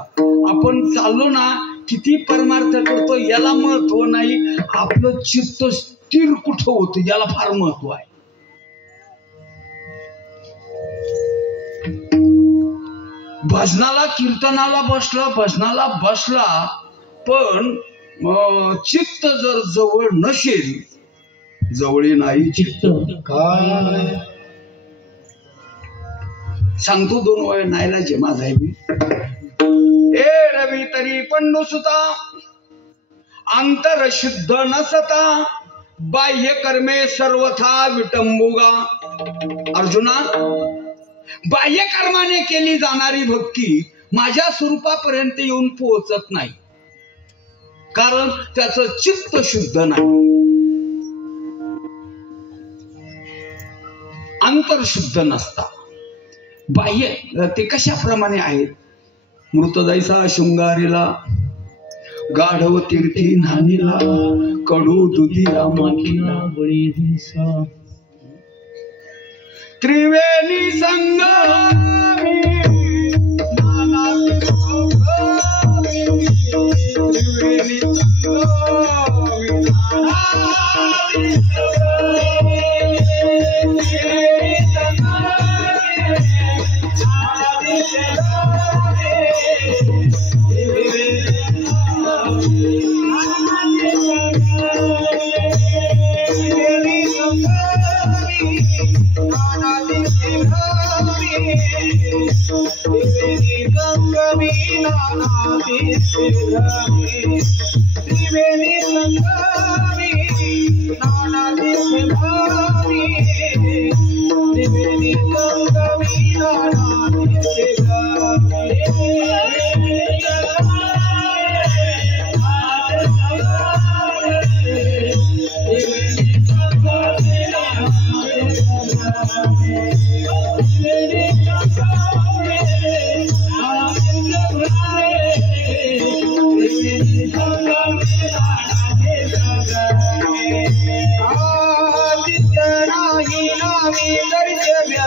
आपण चाललो ना, किती परमार्थ करतो याला महत्व नाही, आपलं चित्त स्थिर कुठं होतं याला फार महत्व आहे. भजनाला कीर्तनाला भजनाला बसला, पण चित्त जर जवळ नसेल, जवळी नाही चित्त काय. सांगतो 2 वेळ नाईलाज आहे माझा. ए रवी तरी पंडू सुता, अंतर शुद्ध नसता, बाह्य कर्मे सर्वथा विटंबुगा. अर्जुना, बाह्य कर्माने केली जाणारी भक्ती माझ्या स्वरूपापर्यंत येऊन पोहोचत नाही, कारण त्याचं चित्त शुद्ध नाही, अंतर शुद्ध नसता. बाह्य ते कशाप्रमाणे आहेत? मृतदैसा शृंगारीला, गाढव तीर्थी नानीला, कडू दुधीला माखीला, बळी दिसा त्रिवेणी संगमी, त्रिवेणी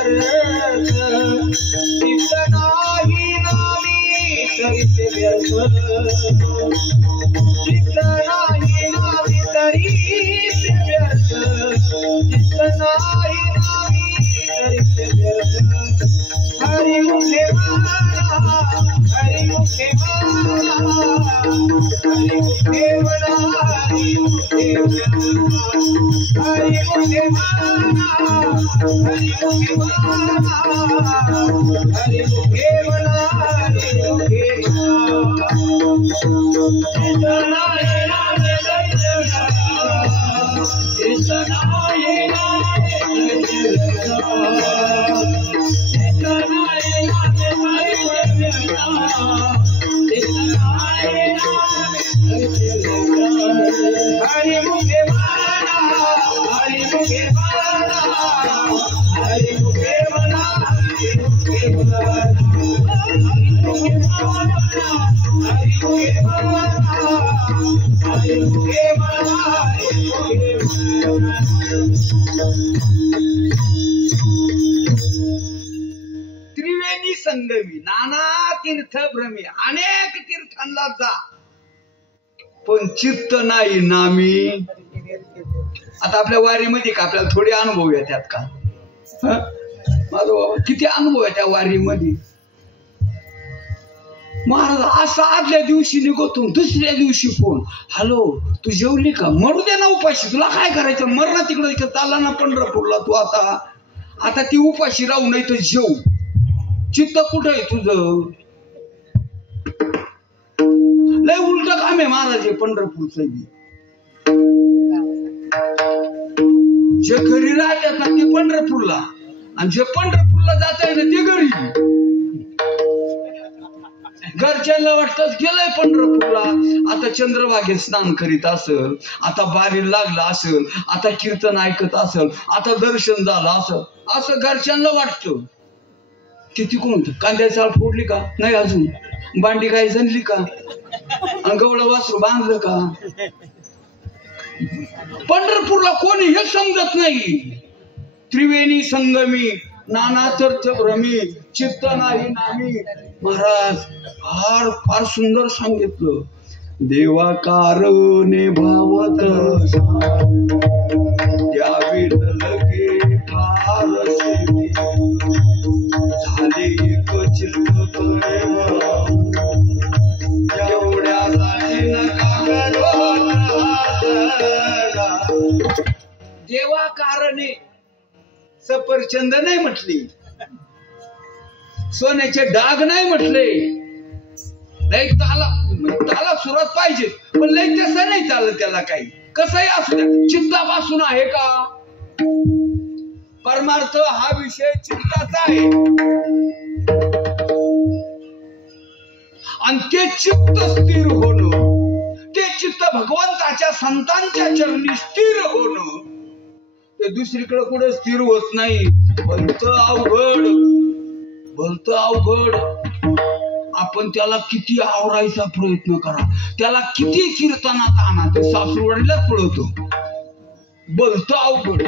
व्यर्थ चित्त नाही नामी तरी ते व्यर्थ चित्त नाही नामी तरी ते व्यर्थ चित्त नाही नामी तरी ते व्यर्थ हरि मुखे म्हणा हरि मुखे म्हणा हरि मुखे म्हणा हरि मुखे म्हणा हरि मुखे म्हणा हरि मुखे म्हणा हरि मुखे म्हणा हरि मुखे हरि मुखे म्हणा हरि मुखे म्हणा हरि मुखे म्हणा हरि मुखे म्हणा हरि मुखे म्हणा हरि मुखे म्हणा त्रिवेणी संगमी नाना तीर्थ भ्रमी अनेक तीर्थांना जा पण चित्त नाही नामी. आता आपल्या वारीमध्ये का आपल्याला थोडे अनुभव येतात का? माझा बाबा किती अनुभव आहे त्या वारीमध्ये. महाराज असा आदल्या दिवशी निघतो दुसऱ्या दिवशी फोन, हॅलो तू जेवली का? मरू दे ना उपाशी, तुला काय करायचं? मर ना तिकडे चालला ना पंढरपूरला तू. आता ती उपाशी राहू नाही तर जेव. चित्त कुठं आहे तुझं? लय उलट काम आहे महाराज हे पंढरपूरचं बी. जे घरी राहतात ना ते पंढरपूरला, आणि जे पंढरपूरला जात आहे ना ते घरी. घरच्यांना वाटतं गेलंय पंढरपूरला, आता चंद्रभागेत स्नान करीत असेल, आता बारीला लागला असेल, आता कीर्तन ऐकत असेल, आता दर्शन झालं असेल, असं घरच्यांना वाटतं. किती कोण कांद्याची चाळ फोडली का? नाही अजून. बांडी काय जनली का? गवळं वासरू बांधलं का? पंढरपूरला कोणी हे समजत नाही. त्रिवेणी संगमी नाना तीर्थ भ्रमी चित्त नाही नामी. महाराज फार सुंदर सांगितलं. देवा कारणे भावत द्यावी लगे फार सेवी झाले एक चित्त प्रेम एवढ्या देवा कारणे सफरचंद नाही म्हटली, सोन्याचे डाग नाही म्हटले. लई त्याला सुरुवात पाहिजे, पण लई तसं नाही चालत. त्याला काही कसंही असू द्या, चित्तापासून आहे का? परमार्थ हा विषय चित्ताचा आहे, आणि ते चित्त स्थिर होणं, ते चित्त भगवंताच्या संतांच्या चरणी स्थिर होणं, ते दुसरीकडे कुठे स्थिर होत नाही. भलतं अवघड. आपण त्याला किती आवरायचा प्रयत्न करा, त्याला किती कीर्तनात आणा, ते सासरवाडीलाच पळवतो. भलतं अवघड.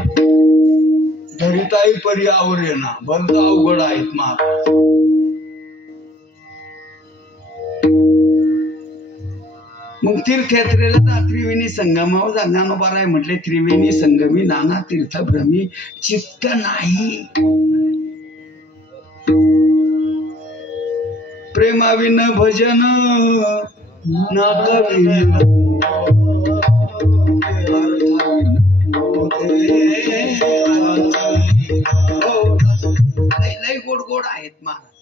धरिताई परी आवरे ना, भलतं अवघड आहेत महाराज. मग तीर्थयात्रेला जा, त्रिवेणी संगमावर जा. ज्ञानोबाराय म्हटले त्रिवेणी संगमी नाना तीर्थ भ्रमी चित्त नाही. प्रेमाविन भजन नाकाविन लय गोड आहेत महाराज.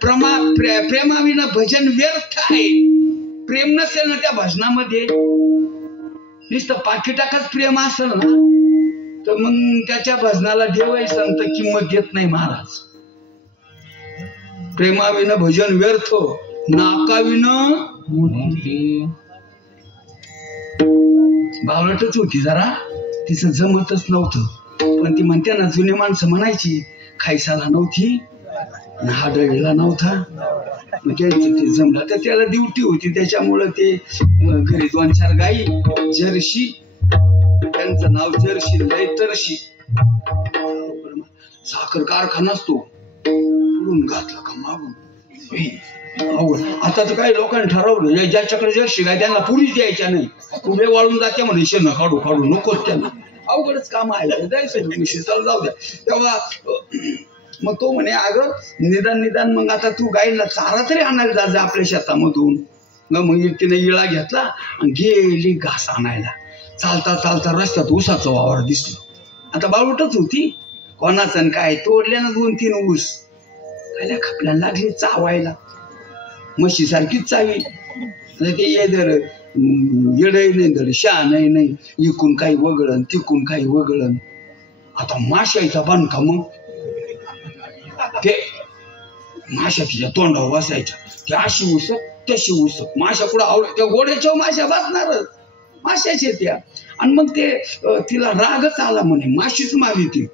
प्रेमाविन भजन व्यर्थ आहे. प्रेम नसेल ना त्या भजनामध्ये, नुसतं पाकिटाकच प्रेम असेल ना, तर मग त्याच्या भजनाला देवही संत किंमत देत नाही महाराज. प्रेमाविन भजन व्यर्थ नाकाविन बावळटच होती जरा, तिचं जमतच नव्हतं. पण ती म्हणते ना, जुने माणसं म्हणायची खायसाला नव्हती ना हाडळीला नव्हता. त्याचं ते जमलं तर त्याला ड्युटी होती, त्याच्यामुळं ते घरी 2-4 गाई जर्शी, त्यांचं नाव जर्शी लय तरशी. साखर कारखानाच तो पुढून घातला का मागून. अवघड. आता तर काही लोकांनी ठरवलं ज्याच्याकडे जर शिवाय त्यांना पुरीच द्यायच्या नाही, उभे वाळून जाते म्हणे शेण काढू काढू नकोच त्यांना. अवघडच काम आहे, जायचं शेताला जाऊ द्या. तेव्हा मग तो म्हणे अगं निदान मग आता तू गाईला चारा तरी आणायला जा आपल्या शेतामधून. मग तिने इळा घेतला आणि गेली घास आणायला. चालता चालता रस्त्यात ऊसाचं वावर दिसलं. आता बाळूटच होती, कोणाचं काय तोडल्या ना 2-3 ऊस. खायला खपल्याला लागली चावायला, म्हशीसारखीच चावी. ते येडही नाही धड शहाणही नाही, इकून काही वगळण तिकून काही वगळण. आता माशायचा बांधका. मग ते माशा तिच्या तोंडावर बसायच्या. ते अशी उसक तशी उसक. माशा पुढे आवड त्या गोड्याच्या माशा बसणारच, माशाचे त्या. आणि मग ते तिला रागच आला म्हणे, माशीच मारली ती.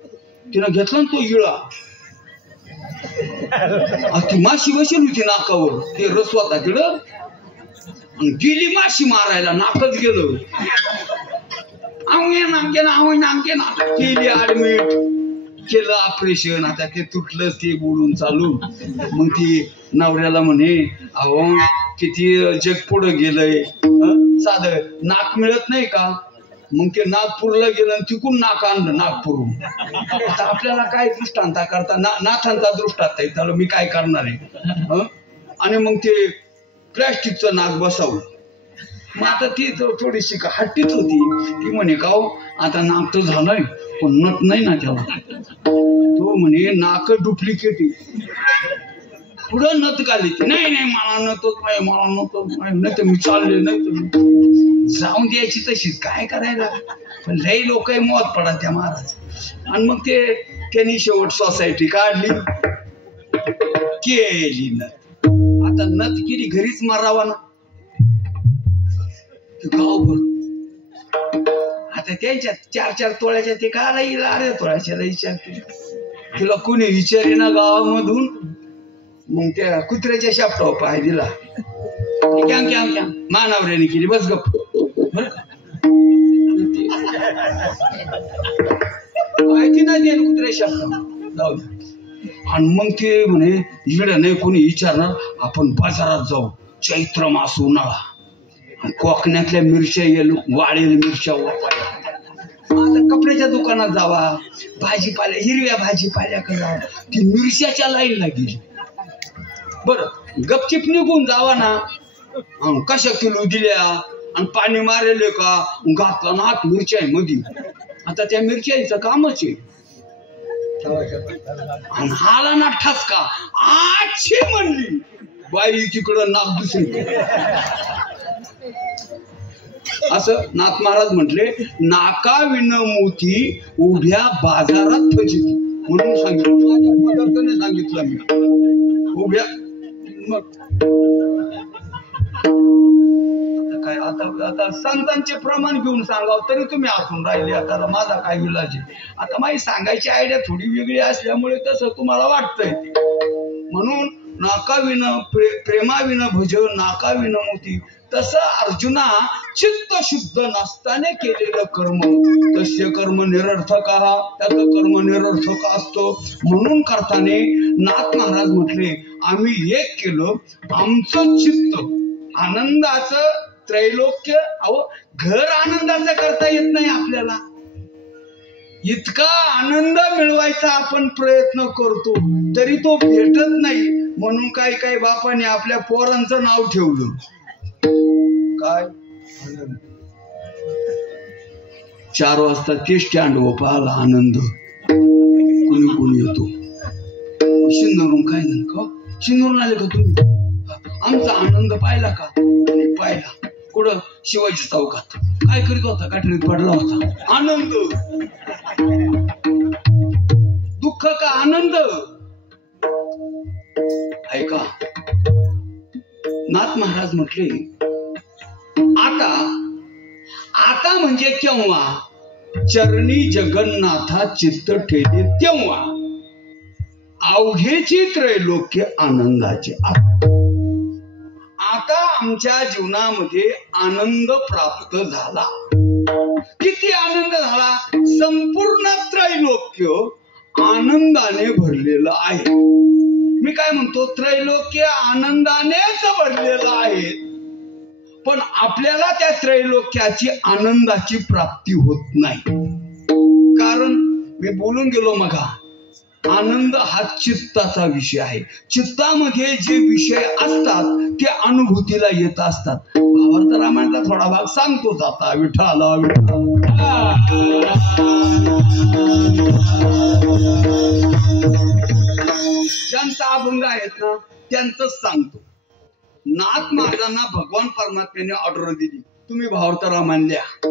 तिनं घेतला ना तो इळा. ती माशी बसेल होती नाकावर, ते रसवाता तिकडं, आणि गेली माशी मारायला. नाकच गेलं. केली ऍडमिट, केलं ऑपरेशन. आता ते तुटलं ते बोलून चालून. मग ती नवऱ्याला म्हणे अहो किती जग पुढं गेलंय, साधं नाक मिळत नाही का. मग ते नागपूरला गेलं आणि तिकून नाक आणलं नागपूरून. आता आपल्याला काय दृष्टांता करता, नाथांचा दृष्टांत आहे, त्याला मी काय करणार आहे. आणि मग ते प्लॅस्टिकचं नाक बसवलं. मग आता ती थोडीशी हट्टीच होती. ती म्हणे का आता नाक तर झालंय पण नट नाही ना त्याला. तो म्हणे नाक डुप्लिकेट आहे, पुढं नत घाली. नाही मला नतच नाही, मला नतच नाही तर मी चालले, नाही तर जाऊन द्यायची तशीच, काय करायला. पण लई लोक मौत पडा त्या महाराज. आणि मग त्यांनी शेवट सोसायटी काढली, केली नत. आता नत केली घरीच मारावा ना गावभर. आता त्यांच्या 4-4 तोळ्याच्या ते का येईल, 8 तोळ्याच्या विचारते. तिला कोणी विचारे ना गावामधून. मग त्या कुत्र्याच्या शापटावर पाय दिला. मानावऱ्याने केली, बस गप. माहिती नाही दे कुत्र्या शापटा जाऊ दे. आणि मग ते म्हणे इकडे नाही कोणी विचारणार, आपण बाजारात जाऊ. चैत्र मास उन्हाळा, कोकणातल्या मिरच्या वाळेल मिरच्या वापायला. आता कपड्याच्या दुकानात जावा, भाजीपाल्या हिरव्या भाजीपाल्याकडे जावा. ती मिरच्याच्या लाईनला गेली. बरं गपचिप निघून जावा ना, कशा किलो दिल्या आणि पाणी मारले का, घातला ना आत मिरच्या मध्ये. आता त्या मिरच्याचं कामच आहे. आणि हाला ना ठसका, आच्छी म्हणली बाई, तिकडं नाक दुसरी. असं नाथ महाराज म्हटले, नाका विण मोती उभ्या बाजारात फजिती. म्हणून सांगितलं, माझ्या पदार्थाने सांगितलं मी उभ्या. मग काय आता संतांचे प्रमाण घेऊन सांगाव तरी तुम्ही हसून राहिले. आता माझा काय इलाज आहे. आता माझी सांगायची आयडिया थोडी वेगळी असल्यामुळे तसं तुम्हाला वाटतंय. म्हणून नाकाविन प्रेमाविन भज नाकाविन मोती. तसं अर्जुना चित्त शुद्ध नसताना केलेलं कर्म तस्य कर्म निरर्थक. त्याचं कर्म निरर्थक असतो. म्हणून करताना नाथ महाराज म्हटले, आम्ही एक केलं, आमचं चित्त आनंदाचं त्रैलोक्य. अहो घर आनंदाचं करता येत नाही आपल्याला. इतका आनंद मिळवायचा आपण प्रयत्न करतो तरी तो भेटत नाही. म्हणून काही बापाने आपल्या पोरांचं नाव ठेवलं काय, 4 वाजता ते स्टँड वर पाहिला आनंद. कुणी येतो शिंदरून. काय झालं का, शिंदरून आले का तुम्ही? आमचा आनंद पाहिला का? पाहिला. कुठं? शिवाजी चौकात. काय करीत होता? गाठीत पडला होता. आनंद. दुःख का आनंद? ऐका, नाथ महाराज म्हटले, आता म्हणजे केव्हा? चरणी जगन्नाथा चित्त ठेले तेव्हा अवघेची त्रैलोक्य आनंदाचे. आता आमच्या जीवनामध्ये आनंद प्राप्त झाला. किती आनंद झाला? संपूर्ण त्रैलोक्य आनंदाने भरलेलं आहे. मी काय म्हणतो, त्रैलोक्य आनंदानेच भरलेलं आहे, पण आपल्याला त्या त्रैलोक्याची आनंदाची प्राप्ती होत नाही. कारण मी बोलून गेलो मगा, आनंद हा चित्ताचा विषय आहे. चित्तामध्ये जे विषय असतात ते अनुभूतीला येत असतात. भावार्थ रामायणाचा थोडा भाग सांगतोच आता. विठ्ठला ज्यांचा अभंग आहेत ना त्यांचंच सांगतो. नाथ महाराजांना भगवान परमात्म्याने ऑर्डर दिली, तुम्ही भावार्थ रामायण लिहा.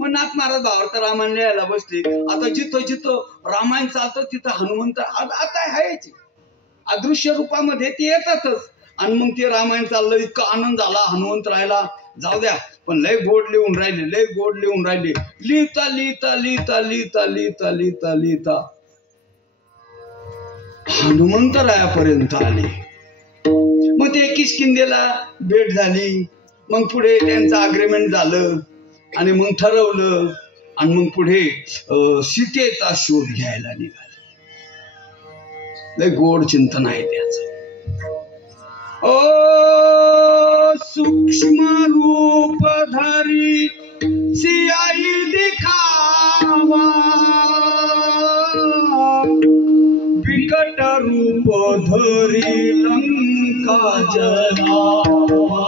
मग नाथ महाराज भावार्थ रामायण लिहायला बसले. आता जिथं जिथं रामायण चालतं तिथं हनुमंत आता आहेच, अदृश्य रूपामध्ये ते येतातच. आणि मग ते रामायण चाललं, इतका आनंद झाला हनुमंत राहायला. जाऊ द्या, पण लय गोड लिहून राहिले, लय गोड लिहून राहिले. लिहिता लिहिता लिहिता लिहिता लिहिता लिहिता लिहिता हनुमंतरायापर्यंत आले. मग ते किष्किंधेला भेट झाली. मग पुढे त्यांचं अग्रीमेंट झालं आणि मग ठरवलं. आणि मग पुढे सीतेचा शोध घ्यायला निघाले. लय गोड चिंतन आहे त्याचं. ओ सूक्ष्म रूप धरी सियाई दिखावा, विकट रूप धरी लंका जलावा.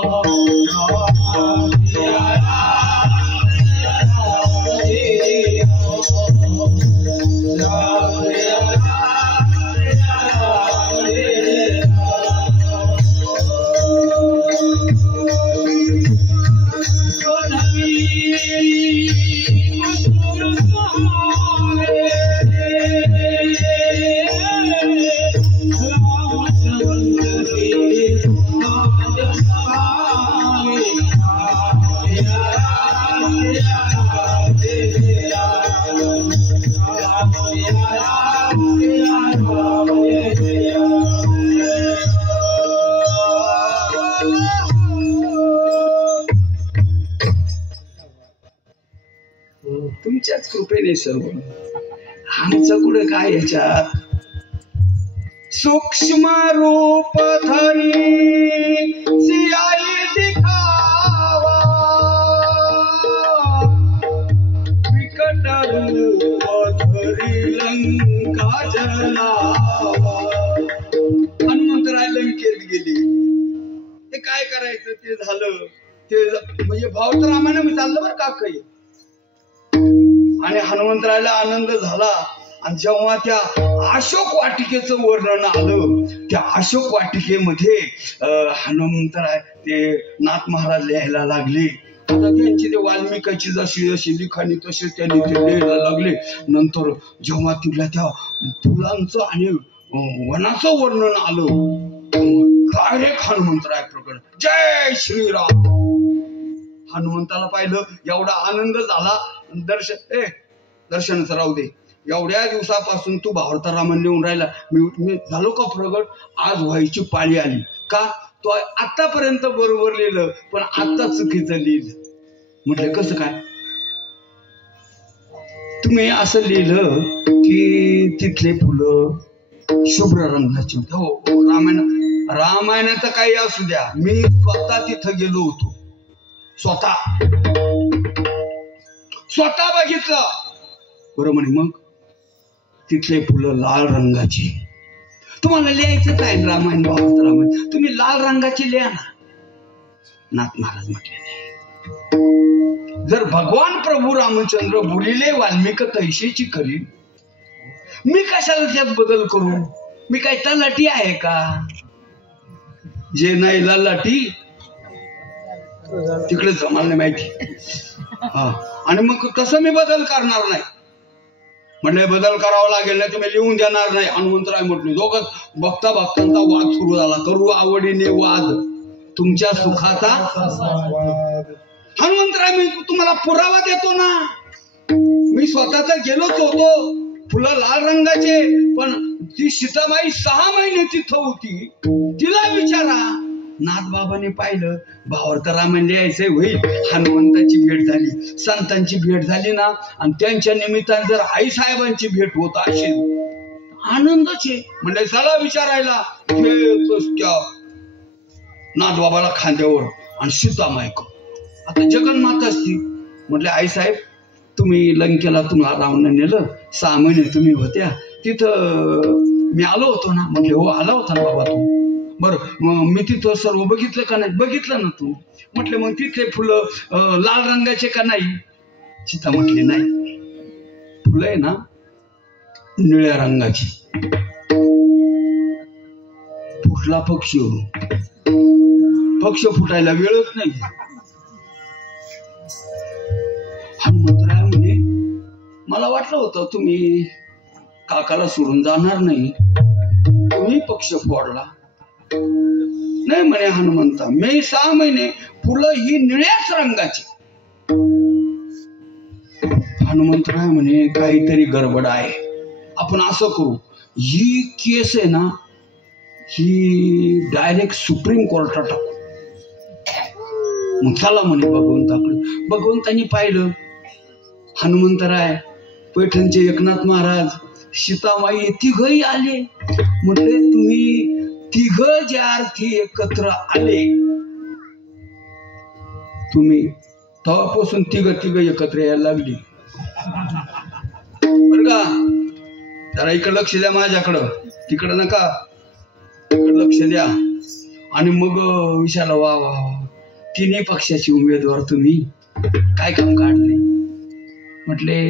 तुमच्याच कृपेने सर्व, आमचं कुठं काय याच्यात. सूक्ष्म रूप धरी सियाई दिखावा, विकट रूप धरी लंका जलावा. हनुमंतराय लंकेत गेली. ते काय करायचं ते झालं. ते म्हणजे भावार्थ रामायण चाललं बरं का काही. आणि हनुमंतरायला आनंद झाला. आणि जेव्हा त्या अशोक वाटिकेचं वर्णन आलं, त्या अशोक वाटिकेमध्ये हनुमंतराय ते नाथ महाराज लिहायला लागले. आता त्यांची ते वाल्मिकाची जशी जशी लिखाणी तशी त्यांनी ते लिहायला लागले. नंतर जेव्हा तिला त्या फुलांचं आणि वनाचं वर्णन आलं, डायरेक्ट हनुमंतराय प्रकट, जय श्रीराम. हनुमंताला पाहिलं, एवढा आनंद झाला. दर्शनच राहू दे, एवढ्या दिवसापासून तू भावार्थ रामायण लिहून राहिला, मी झालो का प्रगट. आज व्हायची पाळी आली का. तो आतापर्यंत बरोबर लिहिलं, पण आता चुकीचं लिहिलं. म्हटलं कसं काय. तुम्ही असं लिहिलं की तिथले फुलं शुभ्र रंगाची होते. हो, रामायणाचं काही असू द्या, मी स्वतः तिथं गेलो होतो. स्वतः बघितलं. बरं म्हणे, मग तिथले फुलं लाल रंगाची. तुम्हाला लिहायचंच आहे रामायण भावार्थ रामायण, तुम्ही लाल रंगाची लिहा ना. नाथ महाराज म्हटले नाही. जर भगवान प्रभू रामचंद्र बोलिले वाल्मिक तैशीची करीन, मी कशाला त्यात बदल करू. मी काय तलाठी आहे का. जे नाही लाटी तिकडे जमाल नाही माहिती. हा, आणि मग तसं मी बदल करणार नाही. म्हटले बदल करावा लागेल नाही, तुम्ही लिहून देणार नाही. हनुमंतराय म्हटले. दोघं बघता बघतांचा वाद सुरू झाला. करू आवडीने वाद, तुमच्या सुखाचा. हनुमंतराय, मी तुम्हाला पुरावा देतो ना. मी स्वतः तर गेलोच होतो. फुलं लाल रंगाचे, पण ती सीताबाई 6 महिने तिथं होती. तिला विचारा. नाथबाबांनी पाहिलं, भावार्थ रामायण लिहायचंय होईल. हनुमंताची भेट झाली, संतांची भेट झाली ना, आणि त्यांच्या निमित्ताने जर आई साहेबांची भेट होत असेल आनंदच आहे. म्हणजे चला विचारायला त्या नाथबाबाला खांद्यावर आणि सीतामायक आता जगन्माता असती. म्हटले आई साहेब तुम्ही लंकेला तुम्हाला रावण नेलं, 6 महिने तुम्ही होत्या तिथं, मी आलो होतो ना. म्हटले हो आला होता ना बाबा तू. बरं मी तिथं सर्व बघितलं का नाही? बघितलं ना तू. म्हटले मग तिथले फुलं लाल रंगाचे का नाही? सीता म्हटले नाही, फुलं आहे ना निळ्या रंगाची. फुटला पक्षी, पक्ष फुटायला वेळच नाही. हनुमंतराय म्हणे मला वाटलं होतं तुम्ही काकाला सोडून जाणार नाही, तुम्ही पक्ष फोडला. नाही म्हणे हनुमंता, मी 6 महिने फुलं ही निळ्याच रंगाची. हनुमंतराय म्हणे काहीतरी गडबड आहे, आपण असं करू, ही केस आहे ना ही डायरेक्ट सुप्रीम कोर्टात टाकू. मग चला म्हणे भगवंताकडे. भगवंतांनी पाहिलं हनुमंतराय, पैठणचे एकनाथ महाराज, सीतामाई तिघही आले. म्हटले तुम्ही तिघ ज्या अर्थी एकत्र आले, तुम्ही तेव्हापासून तिघ एकत्र यायला लागली. बर का, जरा इकडं लक्ष द्या माझ्याकडं, तिकडं नका, इकडं लक्ष द्या. आणि मग विचारलं वा वा तिन्ही पक्षाचे उमेदवार तुम्ही काय काम काढले? म्हटले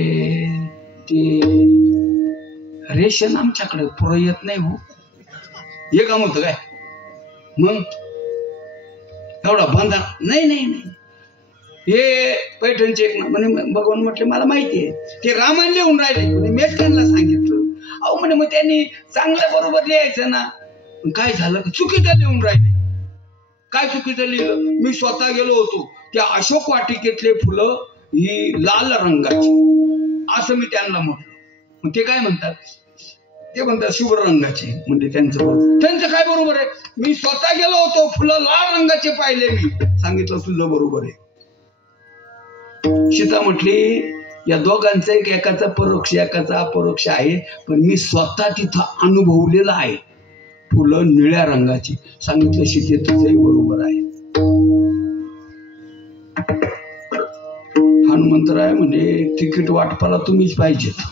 ते रेशन आमच्याकडे पुरं येत नाही हो. हे काम होतं काय? मग एवढा बांधा? नाही नाही नाही, हे पैठणचे एक म्हणे. भगवान म्हटले मला माहिती आहे ते रामायण लिहून राहिले, मीच त्यांना सांगितलं. अहो म्हणे मग त्यांनी चांगल्या बरोबर लिहायचं ना. काय झालं, चुकीचं लिहून राहिले. काय चुकीचं लिहिलं? मी स्वतः गेलो होतो, त्या अशोक वाटिकेतले फुलं ही लाल रंगाची असं मी त्यांना म्हटलं. मग ते काय म्हणतात? ते म्हणतात शुभ्र रंगाचे. म्हणजे त्यांचं काय बरोबर आहे? मी स्वतः गेलो होतो, फुलं लाल रंगाचे पाहिले. मी सांगितलं तुझं बरोबर आहे. सीता म्हटली या दोघांचं एकाचा परोक्ष एकाचा अपरोक्ष आहे, पण मी स्वतः तिथं अनुभवलेलं आहे, फुलं निळ्या रंगाची. सांगितलं सीते तुझंही बरोबर आहे. हनुमंतराय म्हणे तिकीट वाटपाला तुम्हीच पाहिजेत.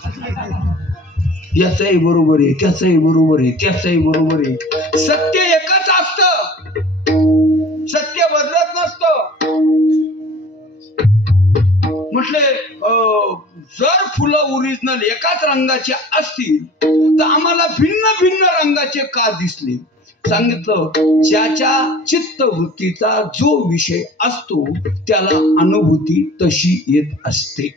याचंही बरोबर आहे, त्याचंही बरोबर आहे, त्याचंही बरोबर आहे. सत्य एकच असतं, सत्य बदलत नसतं. म्हटले जर फुलं ओरिजिनल एकाच रंगाचे असतील तर आम्हाला भिन्न भिन्न रंगाचे का दिसले? सांगितलं ज्याच्या चित्तवृत्तीचा जो विषय असतो त्याला अनुभूती तशी येत असते.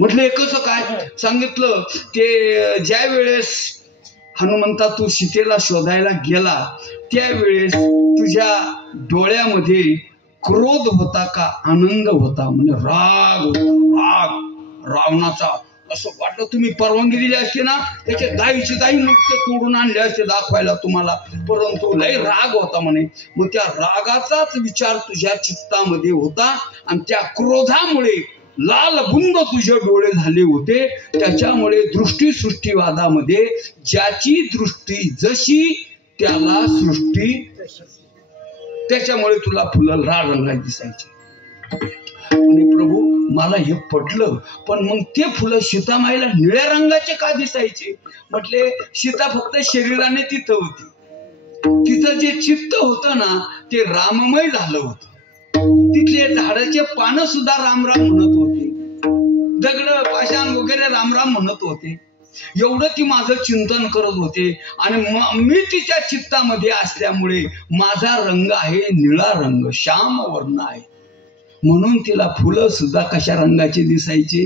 म्हटलं कसं काय? सांगितलं ते ज्या वेळेस हनुमंता तू सीतेला शोधायला गेला त्यावेळेस तुझ्या डोळ्यामध्ये क्रोध होता का आनंद होता? म्हणजे राग होता. राग रावणाचा असं वाटलं तुम्ही परवानगी दिली असते ना त्याचे दाईचे दाई नुकते तोडून आणले असते दाखवायला तुम्हाला, परंतु लय राग होता म्हणे. मग त्या रागाचाच विचार तुझ्या चित्तामध्ये होता आणि त्या क्रोधामुळे लाल बुंद तुझे डोळे झाले होते. त्याच्यामुळे दृष्टी सृष्टीवादामध्ये ज्याची दृष्टी जशी त्याला सृष्टी, त्याच्यामुळे तुला फुलं लाल रंगाची दिसायची. आणि प्रभू मला हे पटलं, पण मग ते फुलं सीतामाईला निळ्या रंगाचे का दिसायचे? म्हटले सीता फक्त शरीराने तिथं होती, तिचं जे चित्त होतं ना ते राममय झालं होतं. तिथले झाडाचे पानं सुद्धा रामराम म्हणत होते, दगड पाषाण वगैरे रामराम म्हणत होते. एवढं ती माझं चिंतन करत होते आणि मी तिच्या चित्तामध्ये असल्यामुळे माझा रंग आहे निळा रंग, श्याम वर्ण आहे. म्हणून तिला फुलं सुद्धा कशा रंगाचे दिसायचे?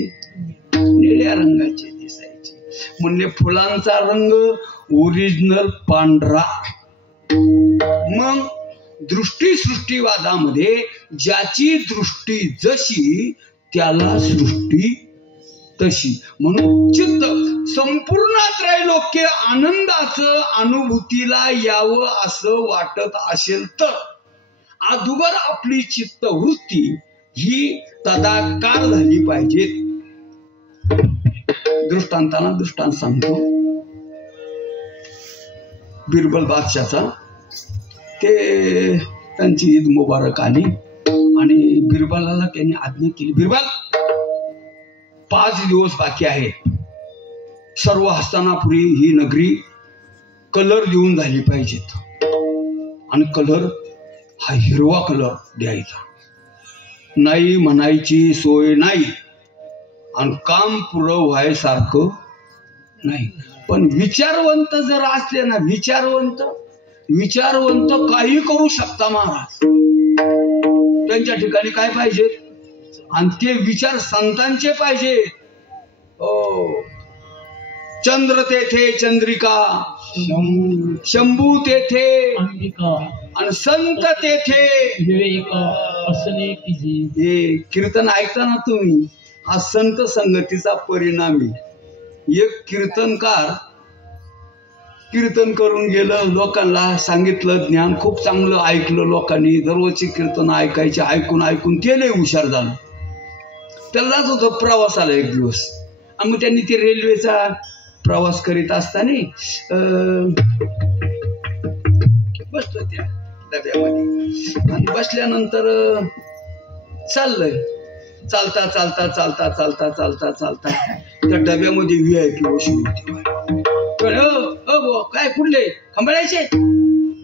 निळ्या रंगाचे दिसायचे. म्हणजे फुलांचा रंग ओरिजिनल पांढरा. मग दृष्टी सृष्टीवादामध्ये ज्याची दृष्टी जशी त्याला सृष्टी तशी. म्हणून चित्त संपूर्ण त्रैलोक्य आनंदाचं अनुभूतीला यावं असं वाटत असेल तर अगोदर आपली चित्तवृत्ती ही तदाकार झाली पाहिजे. दृष्टांताना दृष्टांत सांगतो. बिरबल बादशाचा ते त्यांची ईद मुबारक आली आणि बिरबलाला त्यांनी आज्ञा केली, बिरबल 5 दिवस बाकी आहेत, सर्व हस्तिनापुरी ही नगरी कलर देऊन झाली पाहिजेत आणि कलर हा हिरवा कलर द्यायचा, नाही म्हणायची सोय नाही आणि काम पुरं व्हायसारखं नाही. पण विचारवंत जर असले ना, विचारवंत काही करू शकता महाराज. त्यांच्या ठिकाणी काय पाहिजे आणि ते विचार संतांचे पाहिजे. ओ चंद्र तेथे चंद्रिका, शंभू तेथे अंबिका आणि संत तेथे विवेक असणे की. हे कीर्तन ऐकता ना तुम्ही, हा संत संगतीचा परिणाम आहे. एक कीर्तनकार कीर्तन करून गेलं, लोकांना सांगितलं ज्ञान, खूप चांगलं ऐकलं लोकांनी, दररोजची कीर्तन ऐकायचे, ऐकून ते लय हुशार झालं. त्याला जात होतं प्रवासाला एक दिवस, आणि मग त्यांनी ते रेल्वेचा प्रवास करीत असताना बसलो त्या डब्यामध्ये आणि बसल्यानंतर चाललंय, चालता चालता चालता चालता चालता चालता त्या डब्यामध्ये VIP बसली होती. काय कुठले खंबाळायचे,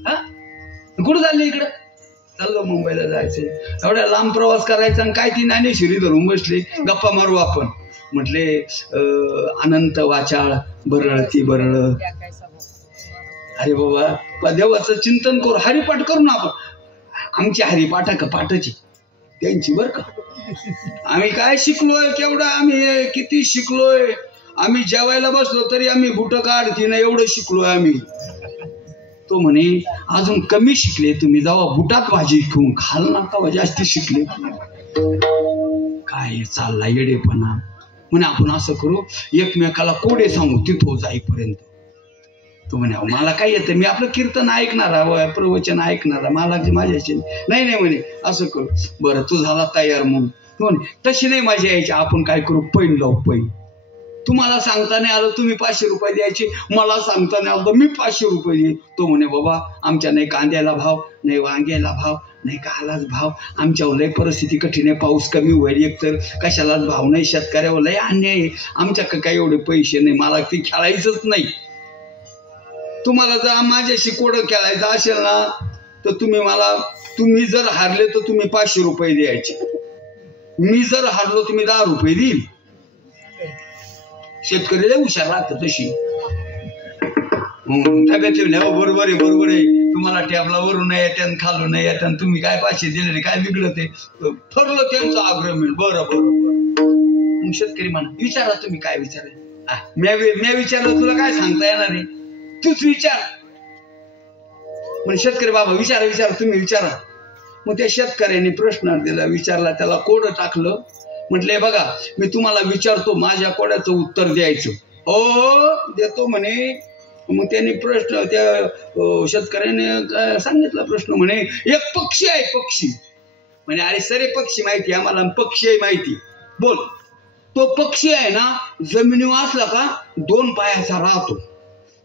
हा कुठं चालले? इकडं चाललो मुंबईला जायचंय. एवढ्या लांब प्रवास करायचा आणि काय ती ज्ञानेश्वरी धरून बसले, गप्पा मारू आपण. म्हटले अनंत वाचाळ बरळती बरळ. अरे बाबा देवाचं चिंतन करू, हरिपाठ करू ना आपण. आमची हरिपाठ का पाठाची त्यांची बर का. आम्ही काय शिकलोय, केवढा आम्ही किती शिकलोय. आम्ही जेवायला बसलो तरी आम्ही बुट काढती ना, एवढं शिकलोय आम्ही. तो म्हणे अजून कमी शिकले तुम्ही, जावा बुटात भाजी घेऊन खाल ना, का जास्ती शिकले. काय चालला येडेपणा. म्हणे आपण असं करू, एकमेकाला कोडे सांगू तिथं जाईपर्यंत. तो म्हणे मला काय येतं, मी आपलं कीर्तन ऐकणारा, प्रवचन ऐकणारा, मला माझ्याशी नाही. म्हणे असं करू. बरं तू झाला तयार मग. म्हणे तशी नाही माझी यायची, आपण काय करू, पैन लावू पैन. तुम्हाला सांगता नाही आलं तुम्ही 500 रुपये द्यायचे, मला सांगता नाही आलं मी 500 रुपये दे. तो म्हणे बाबा आमच्या नाही कांद्याला भाव, नाही वांग्याला भाव, नाही कालाच भाव, आमच्यावर लय परिस्थिती कठीण आहे, पाऊस कमी होईल, एकतर कशालाच भाव नाही, शेतकऱ्यावर लय अन्याय आहे, आमच्याकडे काही एवढे पैसे नाही, मला ती खेळायचंच नाही. तुम्हाला जर माझ्याशी कोडं खेळायचं असेल ना तर तुम्ही जर हारले तर तुम्ही 500 रुपये द्यायचे, मी जर हारलो तुम्ही 10 रुपये देईल. शेतकरी लय हुशार राहत तशी. बरोबर आहे, तुम्हाला टॅबलावरून नाही येत्या खालून नाही येत्या, तुम्ही काय 500 दिले नाही, काय बिघडत आहे. ठरलं त्यांचं अग्रीमेंट. बरोबर. मग शेतकरी म्हणा विचारा तुम्ही काय विचारा. मी विचारलं तुला काय सांगता येणार आहे, तूच विचार. म्हणजे शेतकरी बाबा विचारा तुम्ही विचारा. मग त्या शेतकऱ्याने प्रश्न दिला, विचारला, त्याला कोड टाकलं. म्हटले बघा मी तुम्हाला विचारतो, माझ्या कोड्याचं उत्तर द्यायचं. हो देतो म्हणे. मग त्यांनी प्रश्न त्या शेतकऱ्याने सांगितला प्रश्न. म्हणे एक पक्षी आहे, पक्षी. म्हणे अरे सरे पक्षी माहिती आम्हाला, पक्षी आहे माहिती, बोल. तो पक्षी आहे ना जमिनीवर असला का 2 पायाचा राहतो,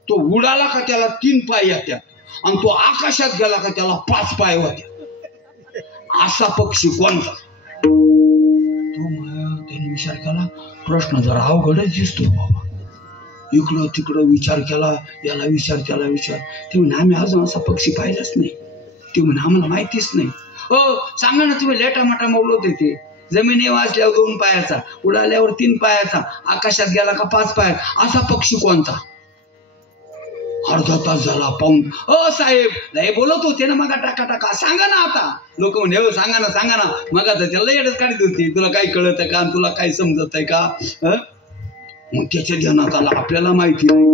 तो उडाला का त्याला 3 पाय येतात, आणि तो आकाशात गेला का त्याला 5 पाय होते. असा पक्षी कोणता? त्याने विचार केला, प्रश्न जरा अवघडच दिसतो बाबा. इकडं तिकडं विचार केला, याला विचार त्याला विचार. ते म्हणे आम्ही अजून असा पक्षी पाहिलाच नाही. ते म्हणे आम्हाला माहितीच नाही. हो सांगा ना तुम्ही, लेटा मोठा बोलत होते, जमिनीवर असल्यावर 2 पायाचा, उडाल्यावर 3 पायाचा, आकाशात गेला का 5 पाय, असा पक्षी कोणता? अर्धा तास झाला पाहून. साहेब लय बोलत होते ना मग, टाका सांगा ना आता. लोक म्हणे हो सांगा ना. मग आता त्याला येडच काढत होती, तुला काय कळत आहे का, तुला काय समजत आहे का. मग त्याच्या ध्यानात आला आपल्याला माहिती नाही,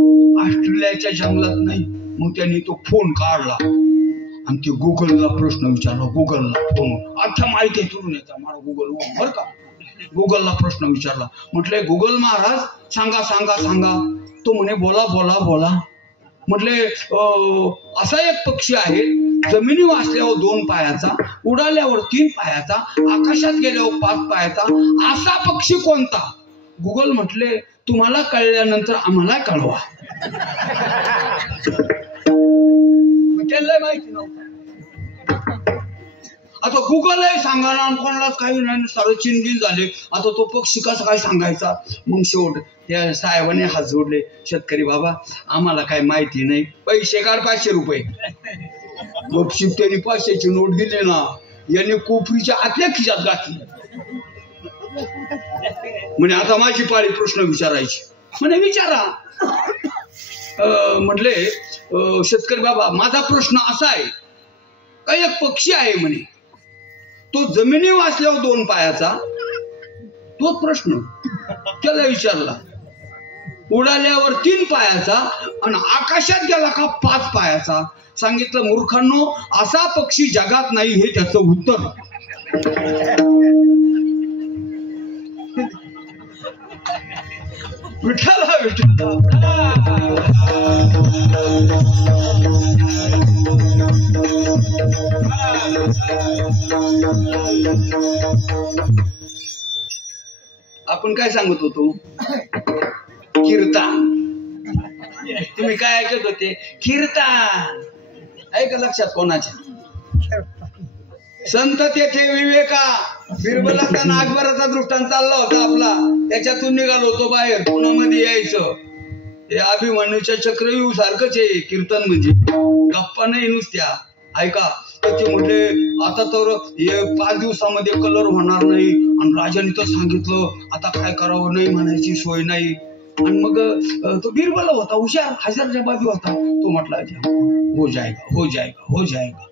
ऑस्ट्रेलियाच्या जंगलात नाही. मग त्यांनी तो फोन काढला आणि ते गुगलला प्रश्न विचारला. गुगलला फोन, आता माहिती आहे तुरून येतं मला गुगल बरं का. गुगलला प्रश्न विचारला. म्हटले गुगल महाराज सांगा. तो म्हणे बोला. म्हटले असा एक पक्षी आहे, जमिनीवर असल्यावर 2 पायाचा, उडाल्यावर 3 पायाचा, आकाशात गेल्यावर 5 पायाचा, असा पक्षी कोणता? गुगल म्हटले तुम्हाला कळल्यानंतर आम्हाला कळवा. त्याला माहिती नव्हतं. आता गुगल आहे सांगायला कोणालाच काही नाही, सर्व चिंगील झाले. आता तो पक्षी कसा काय सांगायचा. मग शेवट त्या साहेबाने हात जोडले, शेतकरी बाबा आम्हाला काय माहिती नाही, पैसे काढ 500 रुपये. गपशीप त्यांनी 500ची नोट दिली ना, यांनी कोपरीच्या आतल्या खिशात घातली. म्हणे आता माझी पाळी प्रश्न विचारायची. म्हणे विचारा. म्हटले शेतकरी बाबा माझा प्रश्न असा आहे, काही एक पक्षी आहे म्हणे, तो जमिनीवर असल्यावर 2 पायाचा, तोच प्रश्न त्याला विचारला. उडाल्यावर 3 पायाचा आणि आकाशात गेला का 5 पायाचा. सांगितलं मूर्खांनो, असा पक्षी जगात नाही, हे त्याचं उत्तर. विठ्ठला विठ्ठला. आपण काय सांगत होतो? कीर्तन. तुम्ही काय ऐकत होते? कीर्तन. ऐका लक्षात कोणाच्या? संत तेथे विवेका. बिरबलाचा नागभराचा दृष्टांत चालला होता आपला, त्याच्यातून निघालो होतो बाहेर, पुण्यामध्ये यायचं. हे अभिमन्यूच्या चक्रव्यूह सारखंच आहे कीर्तन, म्हणजे गप्पा नाही नुसत्या. ऐका, त्याचे म्हटले आता तर 5 दिवसामध्ये कलर होणार नाही, आणि राजाने तर सांगितलं आता काय करावं, नाही म्हणायची सोय नाही. आणि मग तो बिरबल होता, हुशार, हजारच्या बाजू होता. तो म्हटला हो जाएगा हो जाएगा हो जाएगा.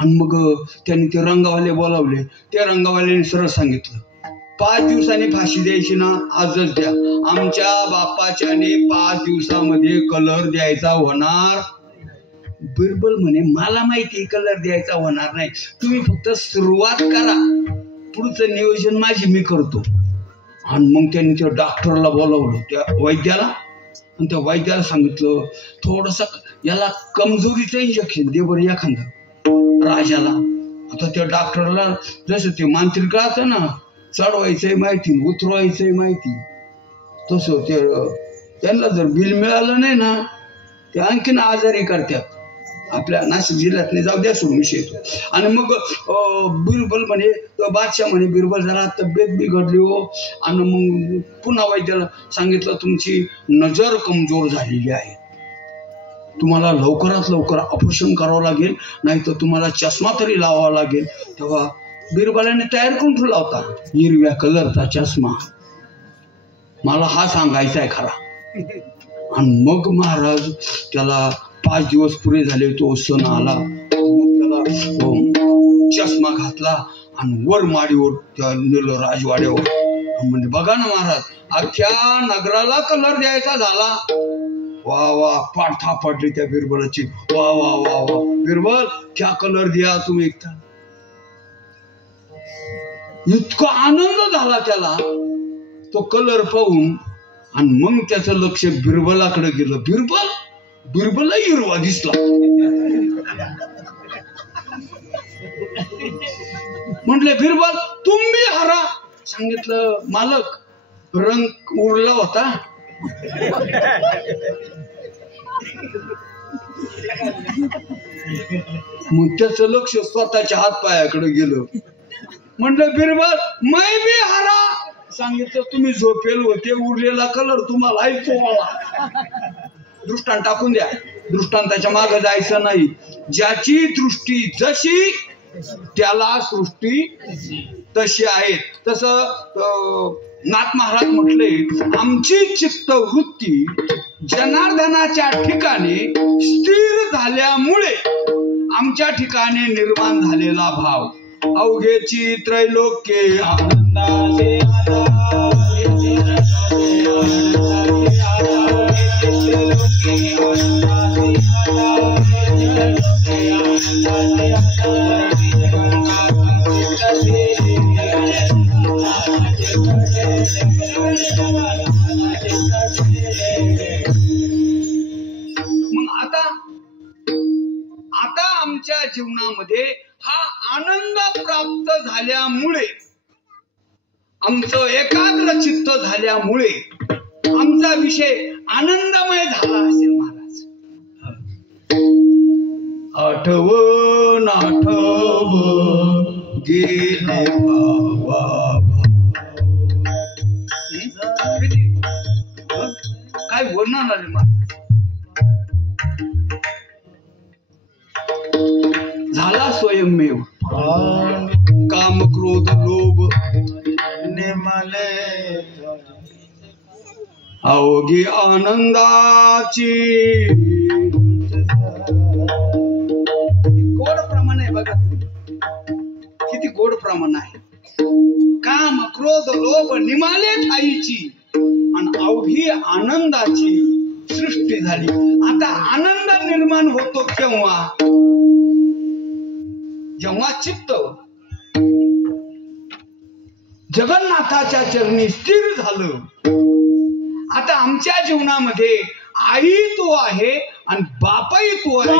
आणि मग त्यांनी ते रंगावाले बोलावले. त्या रंगावाल्याने सरळ सांगितलं 5 दिवसांनी फाशी द्यायची ना, आजच द्या. आमच्या बापाच्याने 5 दिवसामध्ये कलर द्यायचा होणार. बिरबल म्हणे मला माहिती कलर द्यायचा होणार नाही, तुम्ही फक्त सुरुवात करा, पुढचं नियोजन माझी मी करतो. आणि मग त्यांनी त्या डॉक्टरला बोलावलं, त्या वैद्याला, आणि त्या वैद्याला सांगितलं थोडस याला कमजोरीचं इंजेक्शन दे बरं एखादं राजाला. आता त्या डॉक्टरला जसं ते मांत्रिक राहतं ना, चढवायचंय माहिती, उतरवायचंय माहिती, तसं ते त्यांना जर बिल मिळालं नाही ना, ते आणखीन आजारी करतात. आपल्या नाशिक जिल्ह्यात नाही, जाऊ द्या सोडून विषय. आणि मग बिरबल म्हणे, बादशाह म्हणे बिरबल जरा तब्येत बिघडली हो. आणि मग पुन्हा वैद्याला सांगितलं तुमची नजर कमजोर झालेली आहे, तुम्हाला लवकरात लवकर ऑपरेशन करावं लागेल, नाही तर तुम्हाला चष्मा तरी लावावा लागेल. तेव्हा बिरबलाने तयार करून ठेवला होता हिरव्या कलरचा चष्मा. मला हा सांगायचा आहे खरा. आणि मग महाराज त्याला 5 दिवस पुरे झाले, तो सण आला, त्याला चष्मा घातला आणि वर माडीवर त्या नेलं राजवाड्यावर. म्हणजे बघा ना महाराज, अख्ख्या नगराला कलर द्यायचा झाला. वा वा, पाठा पडली त्या बिरबलाची. वा वा वा वा, बिरबल क्या कलर दिया तुम्ही. इतका आनंद झाला त्याला तो कलर पाहून. आणि मग त्याचं लक्ष बिरबलाकडे गेलं. बिरबलला हिरवा दिसला. म्हटले बिरबल तुम्ही हरा. सांगितलं मालक रंग उडला होता. मग त्याचं लक्ष स्वतःच्या हात पायाकडे गेलं. म्हटलं बिरबल मै बी हरा. सांगितलं तुम्ही झोपेल होते, उरलेला कलर तुम्हाला ऐकतो. मला दृष्टांत टाकून द्या, दृष्टांताच्या मागे जायचं नाही. ज्याची दृष्टी जशी त्याला सृष्टी तशी आहे. तसं नाथ महाराज म्हटले आमची चित्तवृत्ती जनार्दनाच्या ठिकाणी स्थिर झाल्यामुळे आमच्या ठिकाणी निर्माण झालेला भाव अवघेची त्रैलोक्ये आनंदाचे मग आता आमच्या जीवनामध्ये हा आनंद प्राप्त झाल्यामुळे, आमचं एकाग्र चित्त झाल्यामुळे आमचा विषय आनंदमय झाला असेल महाराज. आठवण गेले भावा काय बोलणार आले महाराज. झाला स्वयंमेव काम क्रोध लोभ निर्मले अवघी आनंदाची गोड प्रमाण आहे बघा किती गोड प्रमाण आहे. काम क्रोध लोभ निमाले ठाईची आणि अवघी आनंदाची सृष्टी झाली. आता आनंद निर्माण होतो केव्हा जेव्हा चित्त जगन्नाथाच्या चरणी स्थिर झालं. आता आमच्या जीवनामध्ये आई तो आहे आणि बापही तो आहे.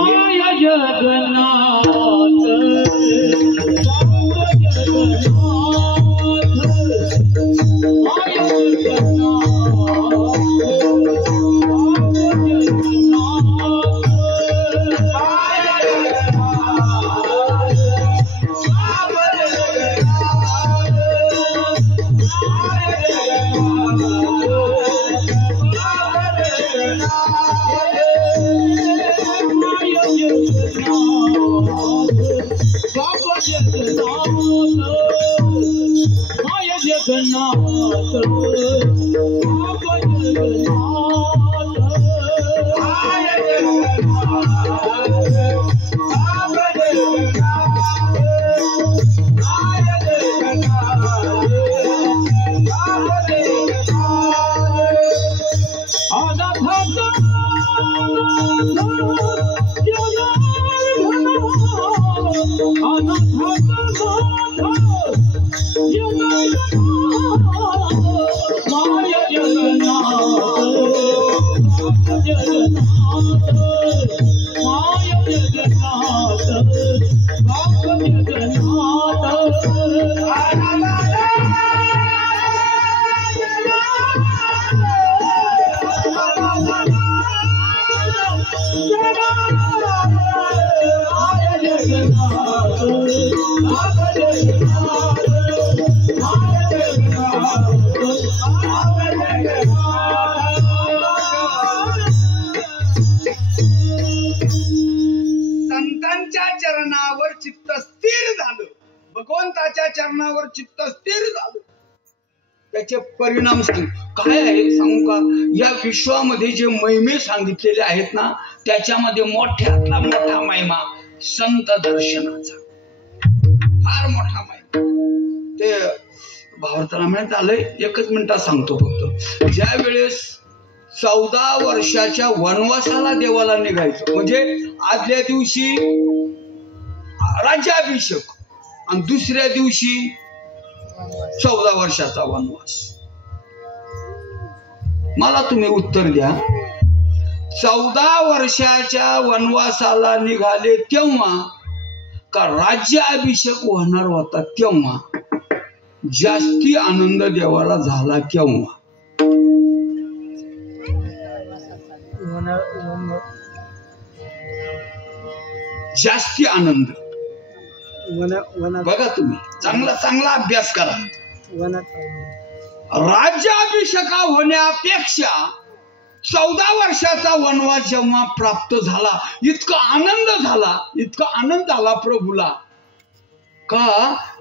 संतांच्या चरणावर चित्त स्थिर झालं, भगवंताच्या चरणावर चित्त स्थिर झालं. त्याचे परिणाम सांग काय आहे सांगू का. या विश्वामध्ये जे महिमे सांगितलेले आहेत ना त्याच्यामध्ये मोठ्यातला मोठा महिमा संत दर्शनाचा, फार मोठा महिमा. ते भावार्थाला म्हणत आलंय, एकच मिनिटात सांगतो फक्त. ज्या वेळेस 14 वर्षाच्या वनवासाला देवाला निघायचं म्हणजे आदल्या दिवशी राज्याभिषेक आणि दुसऱ्या दिवशी 14 वर्षाचा वनवास. मला तुम्ही उत्तर द्या, 14 वर्षाच्या वनवासाला निघाले तेव्हा का राज्याभिषेक होणार होता तेव्हा? जास्ती आनंद देवाला झाला केव्हा? जास्ती आनंद बघा तुम्ही चांगला चांगला अभ्यास करा. राज्याभिषेका होण्यापेक्षा 14 वर्षाचा वनवास जेव्हा प्राप्त झाला इतका आनंद झाला प्रभूला का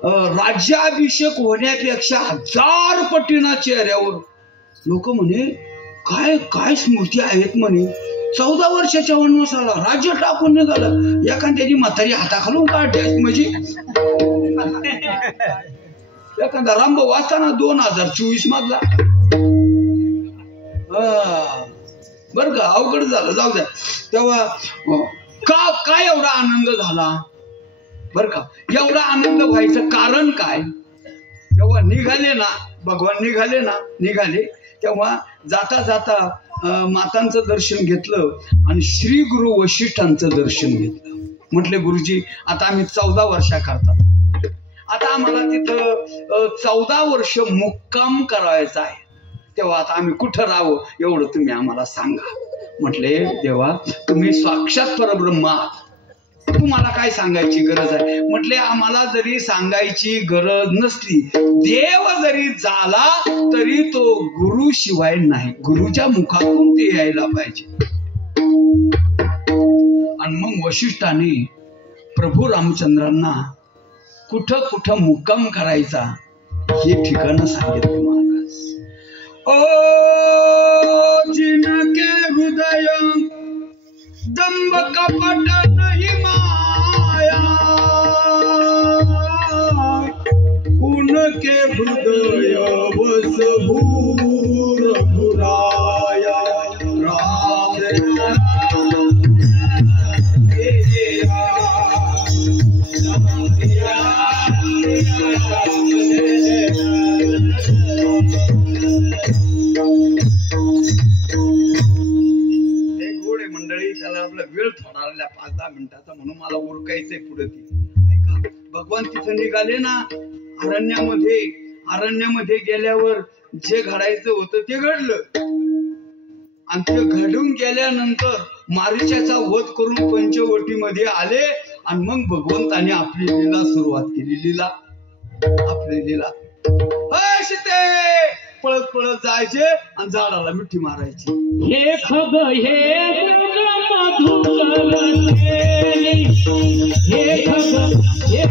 राज्याभिषेक होण्यापेक्षा 1000 पटीना चेहऱ्यावर लोक म्हणे काय काय स्मृती आहेत म्हणे. 14 वर्षाच्या वनवासाला राज्य टाकून निघालं. एखाद्याची म्हातारी हाताखालून काढते म्हणजे एखादा रामभाऊ वाचताना 2024 मधला बर का अवघड झालं. जाऊ द्या. तेव्हा काय एवढा आनंद झाला बर का. एवढा आनंद व्हायचं कारण काय? जेव्हा निघाले ना भगवान निघाले तेव्हा जाता जाता मातांचं दर्शन घेतलं आणि श्री गुरु वशिष्ठांचं दर्शन घेतलं. म्हटले गुरुजी आता आम्ही 14 वर्षा करतात, आता आम्हाला तिथं 14 वर्ष मुक्काम करायचा आहे. तेव्हा आता आम्ही कुठं राहावं एवढं तुम्ही आम्हाला सांगा. म्हटले देवा तुम्ही साक्षात परब्रह्म आहात, तुम्हाला काय सांगायची गरज आहे. म्हटले आम्हाला जरी सांगायची गरज नसली, देव जरी झाला तरी तो गुरु शिवाय नाही, गुरुच्या मुखातून ते यायला पाहिजे. आणि मग वशिष्ठाने प्रभू रामचंद्रांना कुठं कुठं मुक्काम करायचा हे ठिकाण सांगितले महाराज. ओ जिनके हृदय दंभ कपट नहीं माया, उनके हृदय बस भूर भुराया. राधे मंडळी, त्याला आपला वेळ थोडा 5-10 मिनिटाचा म्हणून मला ओळखायचंय पुढे. ऐका, भगवान तिथं निघाले ना अरण्यामध्ये गेल्यावर जे घडायचं होतं ते घडलं. आणि ते घडून गेल्यानंतर मारीचाचा वध करून पंचवटीमध्ये आले. आणि मग भगवंताने आपली लीला सुरुवात केली. आपली लीला सीते पळत पळत जायचे आणि झाडाला मिठी मारायची. हे खग हे मधुकर हे खग हे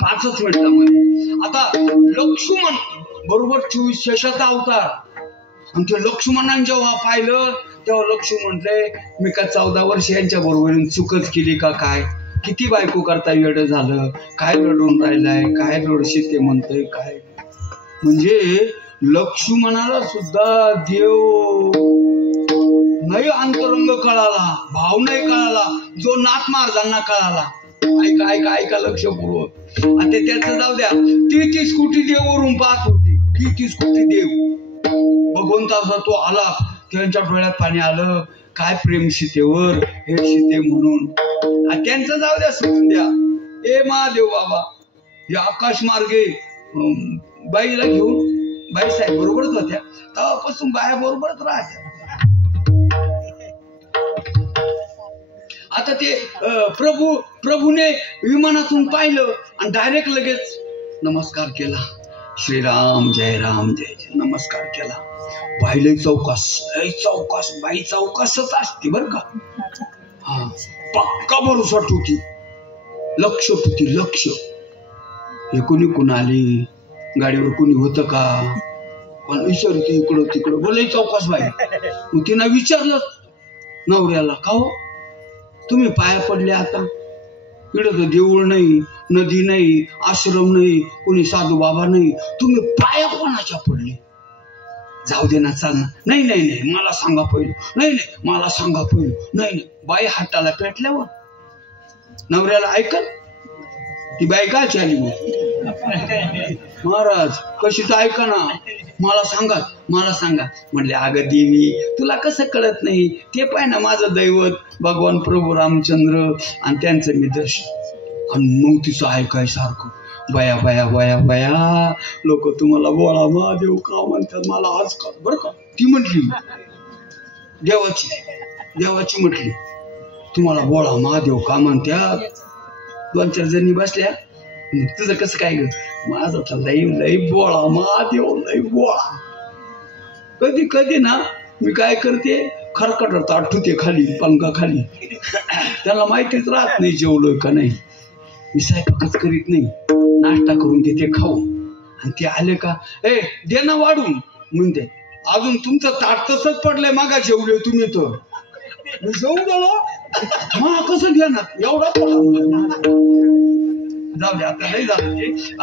पाचच मिनिटांमध्ये. आता लक्ष्मण बरोबर 24 शशाचा अवतार. आणि ते लक्ष्मणाने जेव्हा पाहिलं तेव्हा लक्ष्मण म्हटले मी का 14 वर्ष यांच्या बरोबर चुकच केली का काय, किती बायको करता वेड झालं, काय रडून राहिलाय, काय रडशी ते म्हणतोय काय. म्हणजे लक्ष्मणाला सुद्धा देव नाही अंतरंग कळाला, भाव नाही कळाला, जो नाथ महाराजांना कळाला. ऐका ऐका ऐका लक्षपूर्वक. आता त्याचं जाऊ द्या, 33 कोटी देव वरून पाहत होते, 33 कोटी देव. भगवंताचा तो आला, त्यांच्या डोळ्यात पाणी आलं, काय प्रेम सीतेवर, हे सीते म्हणून. त्यांचं जाऊ द्या, सोडून द्या. ए महादेव बाबा, या आकाश मार्गे बाईला घेऊन, बाई साहेब बरोबरच होत्या, तेव्हापासून बाया बरोबरच राहत्या. आता ते प्रभूने विमानातून पाहिलं आणि डायरेक्ट लगेच नमस्कार केला. श्रीराम जय राम जय जय नमस्कार केला. बाई लई चौकास बाई चौकासच असते बर का. हा पक्का भरोसा होती, लक्ष होती, लक्ष. हे कोणी आली गाडीवर, कोणी होतं का, कोण विचारते इकडं तिकडं, बोल चौकास बाई. मग तिनं विचारलं नवऱ्याला, का हो तुम्ही पाया पडले, आता इकडं तर देऊळ नाही, नदी नाही, आश्रम नाही, कोणी साधू बाबा नाही, तुम्ही पाया कोणाच्या पडले. जाऊ दे ना, चाल ना. नाही नाही नाही मला सांगा पहिलं, नाही नाही मला सांगा पहिलं, नाही नाही. बाई हाताला पेटल्यावर नवऱ्याला ऐकल, ती बाई काय चाली महाराज कशीच ऐका ना, मला सांगा. म्हणले अगं देवी तुला कसं कळत नाही, ते पाय ना माझं दैवत भगवान प्रभू रामचंद्र आणि त्यांचं मी दर्शन. आणि मग तिचं ऐकाय सारखं, बया बया बया बया लोक तुम्हाला बोळा महादेव का म्हणतात, मला आज का बरं का. ती म्हटली देवाची म्हटली तुम्हाला बोळा महादेव का म्हणतात. 2-4 जणी बसल्या, तुझं कसं काय ग, माझं तर लई बोळा महादेव, लई बोळा. कधी कधी ना मी काय करते, खरकट आठवते खाली पंखा खाली, त्याला माहितीच राहत नाही जेवलोय का नाही. मी स्वयंपाकच करीत नाही, नाश्ता करून घेते खाऊ आणि ते आले का ए दे ना वाढून म्हणते अजून तुमचं ताट तसंच पडलंय मागा जेवले तुम्ही तर मी जेवून गेलो मग कसं घेणार एवढा जाऊ दे आता लय झालं ते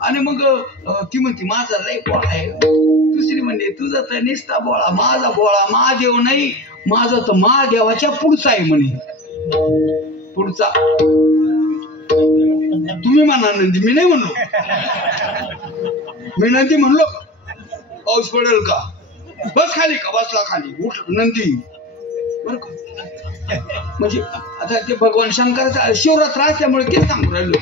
आणि मग ती म्हणते माझा लय बोळा आहे दुसरी म्हणते तुझा तर निस्ता बोळा माझा बोळा महादेव नाही माझा तर महादेवाच्या पुढचा आहे म्हणे पुढचा तुम्ही म्हणा नंदी मी नाही म्हणलो मी नंदी म्हणलो पाऊस पडेल का बस खाली का बसला खाली उठ नंदी बर का म्हणजे आता ते भगवान शंकराचा शिवरात्र असल्यामुळे ते सांगू राहिलो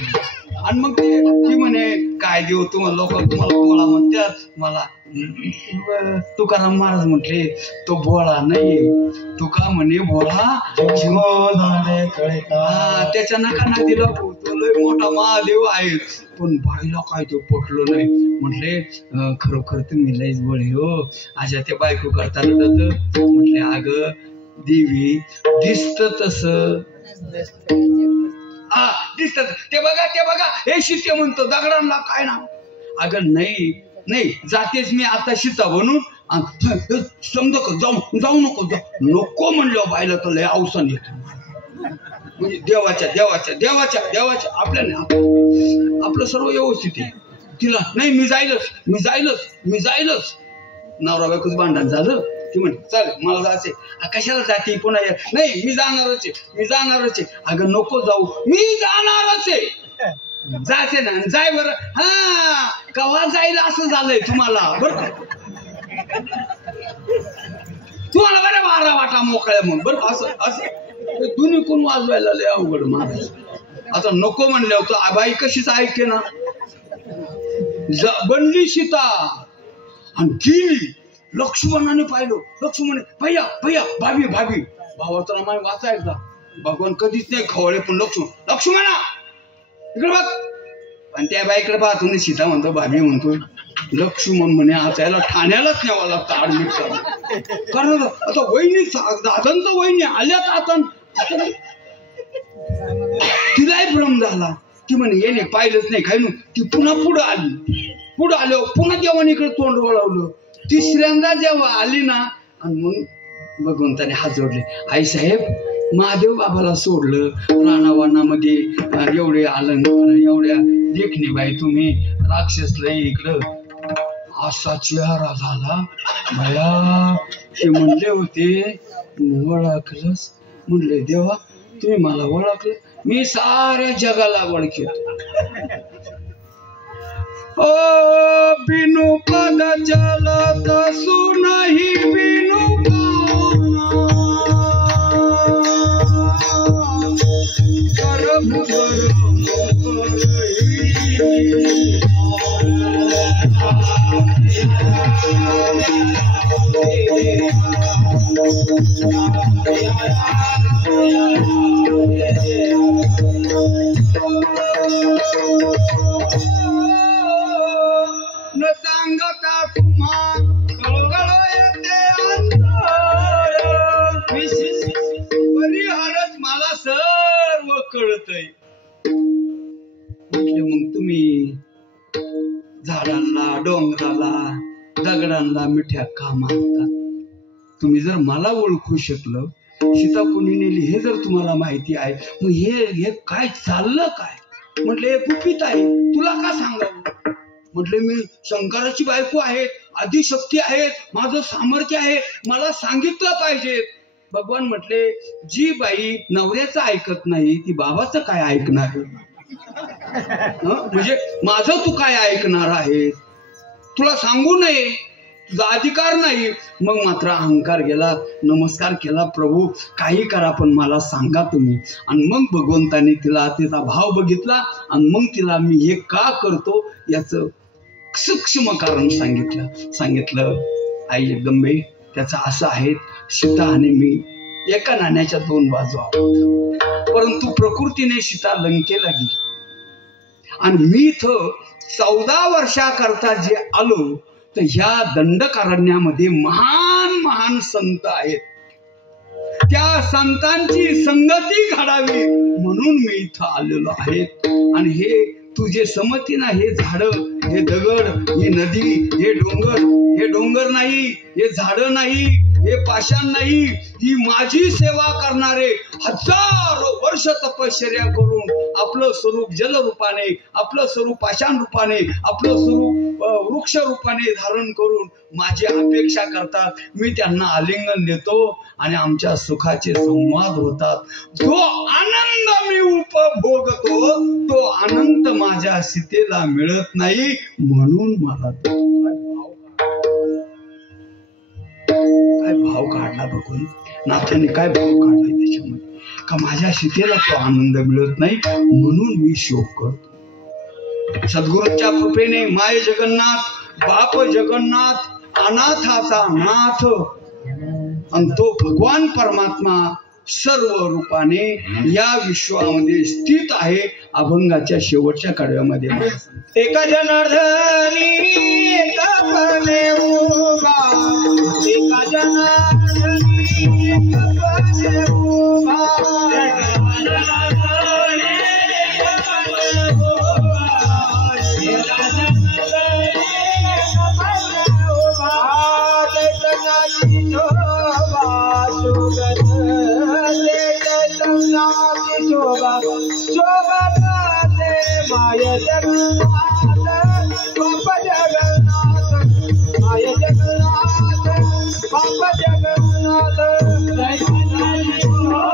आणि मग ती म्हणे काय देऊ तुम्हाला लोक तुम्हाला बोळा म्हणतात मला तुकाराम महाराज म्हटले तो बोळा नाहीये तुका म्हणे बोळा त्याच्या नका ना दिला तो लय मोठा महादेव आहे पण बाईला काय तो पटलं नाही म्हटले खरोखर तुम्ही लयच बळे हो अशा त्या बायको करताना म्हटले अगं देवी दिसत तस दिसत ते बघा हे सीते म्हणतो दगडांना काय ना अगं नाही नाही जातेच मी आता सीता बनून समजा जाऊ नको म्हणलं बायला तर लय अवसान येत म्हणजे देवाच्या आपल्याला आपलं सर्व व्यवस्थित आहे तिला नाही मी जाईलच नवरा बायकोच भांडण झालं ती म्हणते चालेल मला जायचंय कशाला जाते पुन्हा नाही मी जाणारच आहे अगं नको जाऊ मी जाणारच आहे जायचे ना जाय बरं हा कवा जाईल असं झालंय तुम्हाला बरं तुम्हाला बरं मारा वाटा मोकळ्या मग बरं असं दोन्ही कोण वाजवायला लय अवघड महाराज आता नको म्हणले होतं बाई कशीच ऐके ना बनली सीता आणि गेली लक्ष्मणाने पाहिलं लक्ष्मण भैया भाभी भावाचं नाव वाचा एकदा भगवान कधीच नाही खवळे पण लक्ष्मणा इकडे बघ पण त्या बाईकडे पाहत तुम्ही सीता म्हणतो भाभी म्हणतो लक्ष्मण म्हणे आता याला ठाण्यालाच न्यावा लागतं आडमीट कारण आता वहिनी दादन तर वहिनी आल्यात आता तिलाही भ्रम झाला ती म्हणे येणे पाहिलंच नाही खाईन ती पुन्हा पुढं आल्यावर पुन्हा देवाने इकडे तोंड वळवलं तिसऱ्यांदा जेव्हा आली ना आणि मग भगवंताने हात जोडले आई साहेब महादेव बाबाला सोडलं रानावानामध्ये एवढे अलंकार एवढ्या देखणी बाई तुम्ही राक्षस लय इकडं असा चेहरा झाला भया हे म्हणले होते ओळखलंच म्हणले देवा तुम्ही मला ओळखलं मी साऱ्या जगाला ओळखतो ओ बिनु पद चलत सुनहि बिनु करम न सांगता तुम्हा कळकळ येते अंतर परिहारच मला सर्व कळतय म्हटले मग तुम्ही झाडांना डोंगराला दगडांना मिठ्या का मारता तुम्ही जर मला ओळखू शकलं सीता कोणी नेली हे जर तुम्हाला माहिती आहे मग हे काय चाललं काय म्हटले हे गुपित आहे तुला का सांगावं म्हटले मी शंकराची बायको आहे आदिशक्ती आहे माझं सामर्थ्य आहे मला सांगितलं पाहिजे भगवान म्हटले जी बाई नवऱ्याचं ऐकत नाही ती बाबाचं काय ऐकणार म्हणजे माझं तू काय ऐकणार आहे तुला सांगू नये तुझा अधिकार नाही मग मात्र अहंकार गेला नमस्कार केला प्रभू काही करा पण मला सांगा तुम्ही आणि मग भगवंताने तिला तिचा भाव बघितला आणि मग तिला मी हे का करतो याचं सूक्ष्म कारण सांगितलं आई जगदंबे त्याचं असं आहे सीता आणि मी एका नाण्याच्या दोन बाजू आहोत परंतु प्रकृतीने सीता लंकेला गेली आणि मी इथं 14 वर्षाकरता जे आलो तर ह्या दंडकारण्यामध्ये महान संत आहेत त्या संतांची संगती घडावी म्हणून मी इथं आलेलो आहे आणि हे तुझे समती ना हे झाड, हे दगड, ही नदी, हे डोंगर नाही, हे झाड नाही, हे पाषाण नाही, ही माझी सेवा करणारे हजारो वर्ष तपश्चर्या करून आपलं स्वरूप जल रूपाने, आपलं स्वरूप पाषाण रूपाने, आपलं स्वरूप वृक्ष रूपाने धारण करून माझी अपेक्षा करतात. मी त्यांना आलिंगन देतो आणि आमच्या सुखाचे संवाद होतात. जो आनंद मी उपभोगतो तो आनंद माझ्या सीतेला मिळत नाही, म्हणून मला काय भाव काढला बघून नाथाने, काय भाव काढला त्याच्यामध्ये, का माझ्या सीतेला तो आनंद मिळत नाही म्हणून मी शोक करतो. सद्गुरूंच्या कृपेने माय जगन्नाथ, बाप जगन्नाथ, अनाथाचा नाथ, आणि तो भगवान परमात्मा सर्व रूपाने या विश्वामध्ये स्थित आहे. अभंगाच्या शेवटच्या कडव्यामध्ये एका जनार्दनी एका पणे उभा, एका जनार्दनी एका पणे उभा, माय जगन्नाथ, बाप जगन्नाथ, माय जगन्नाथ, बाप जगन्नाथ, जय जगन्नाथ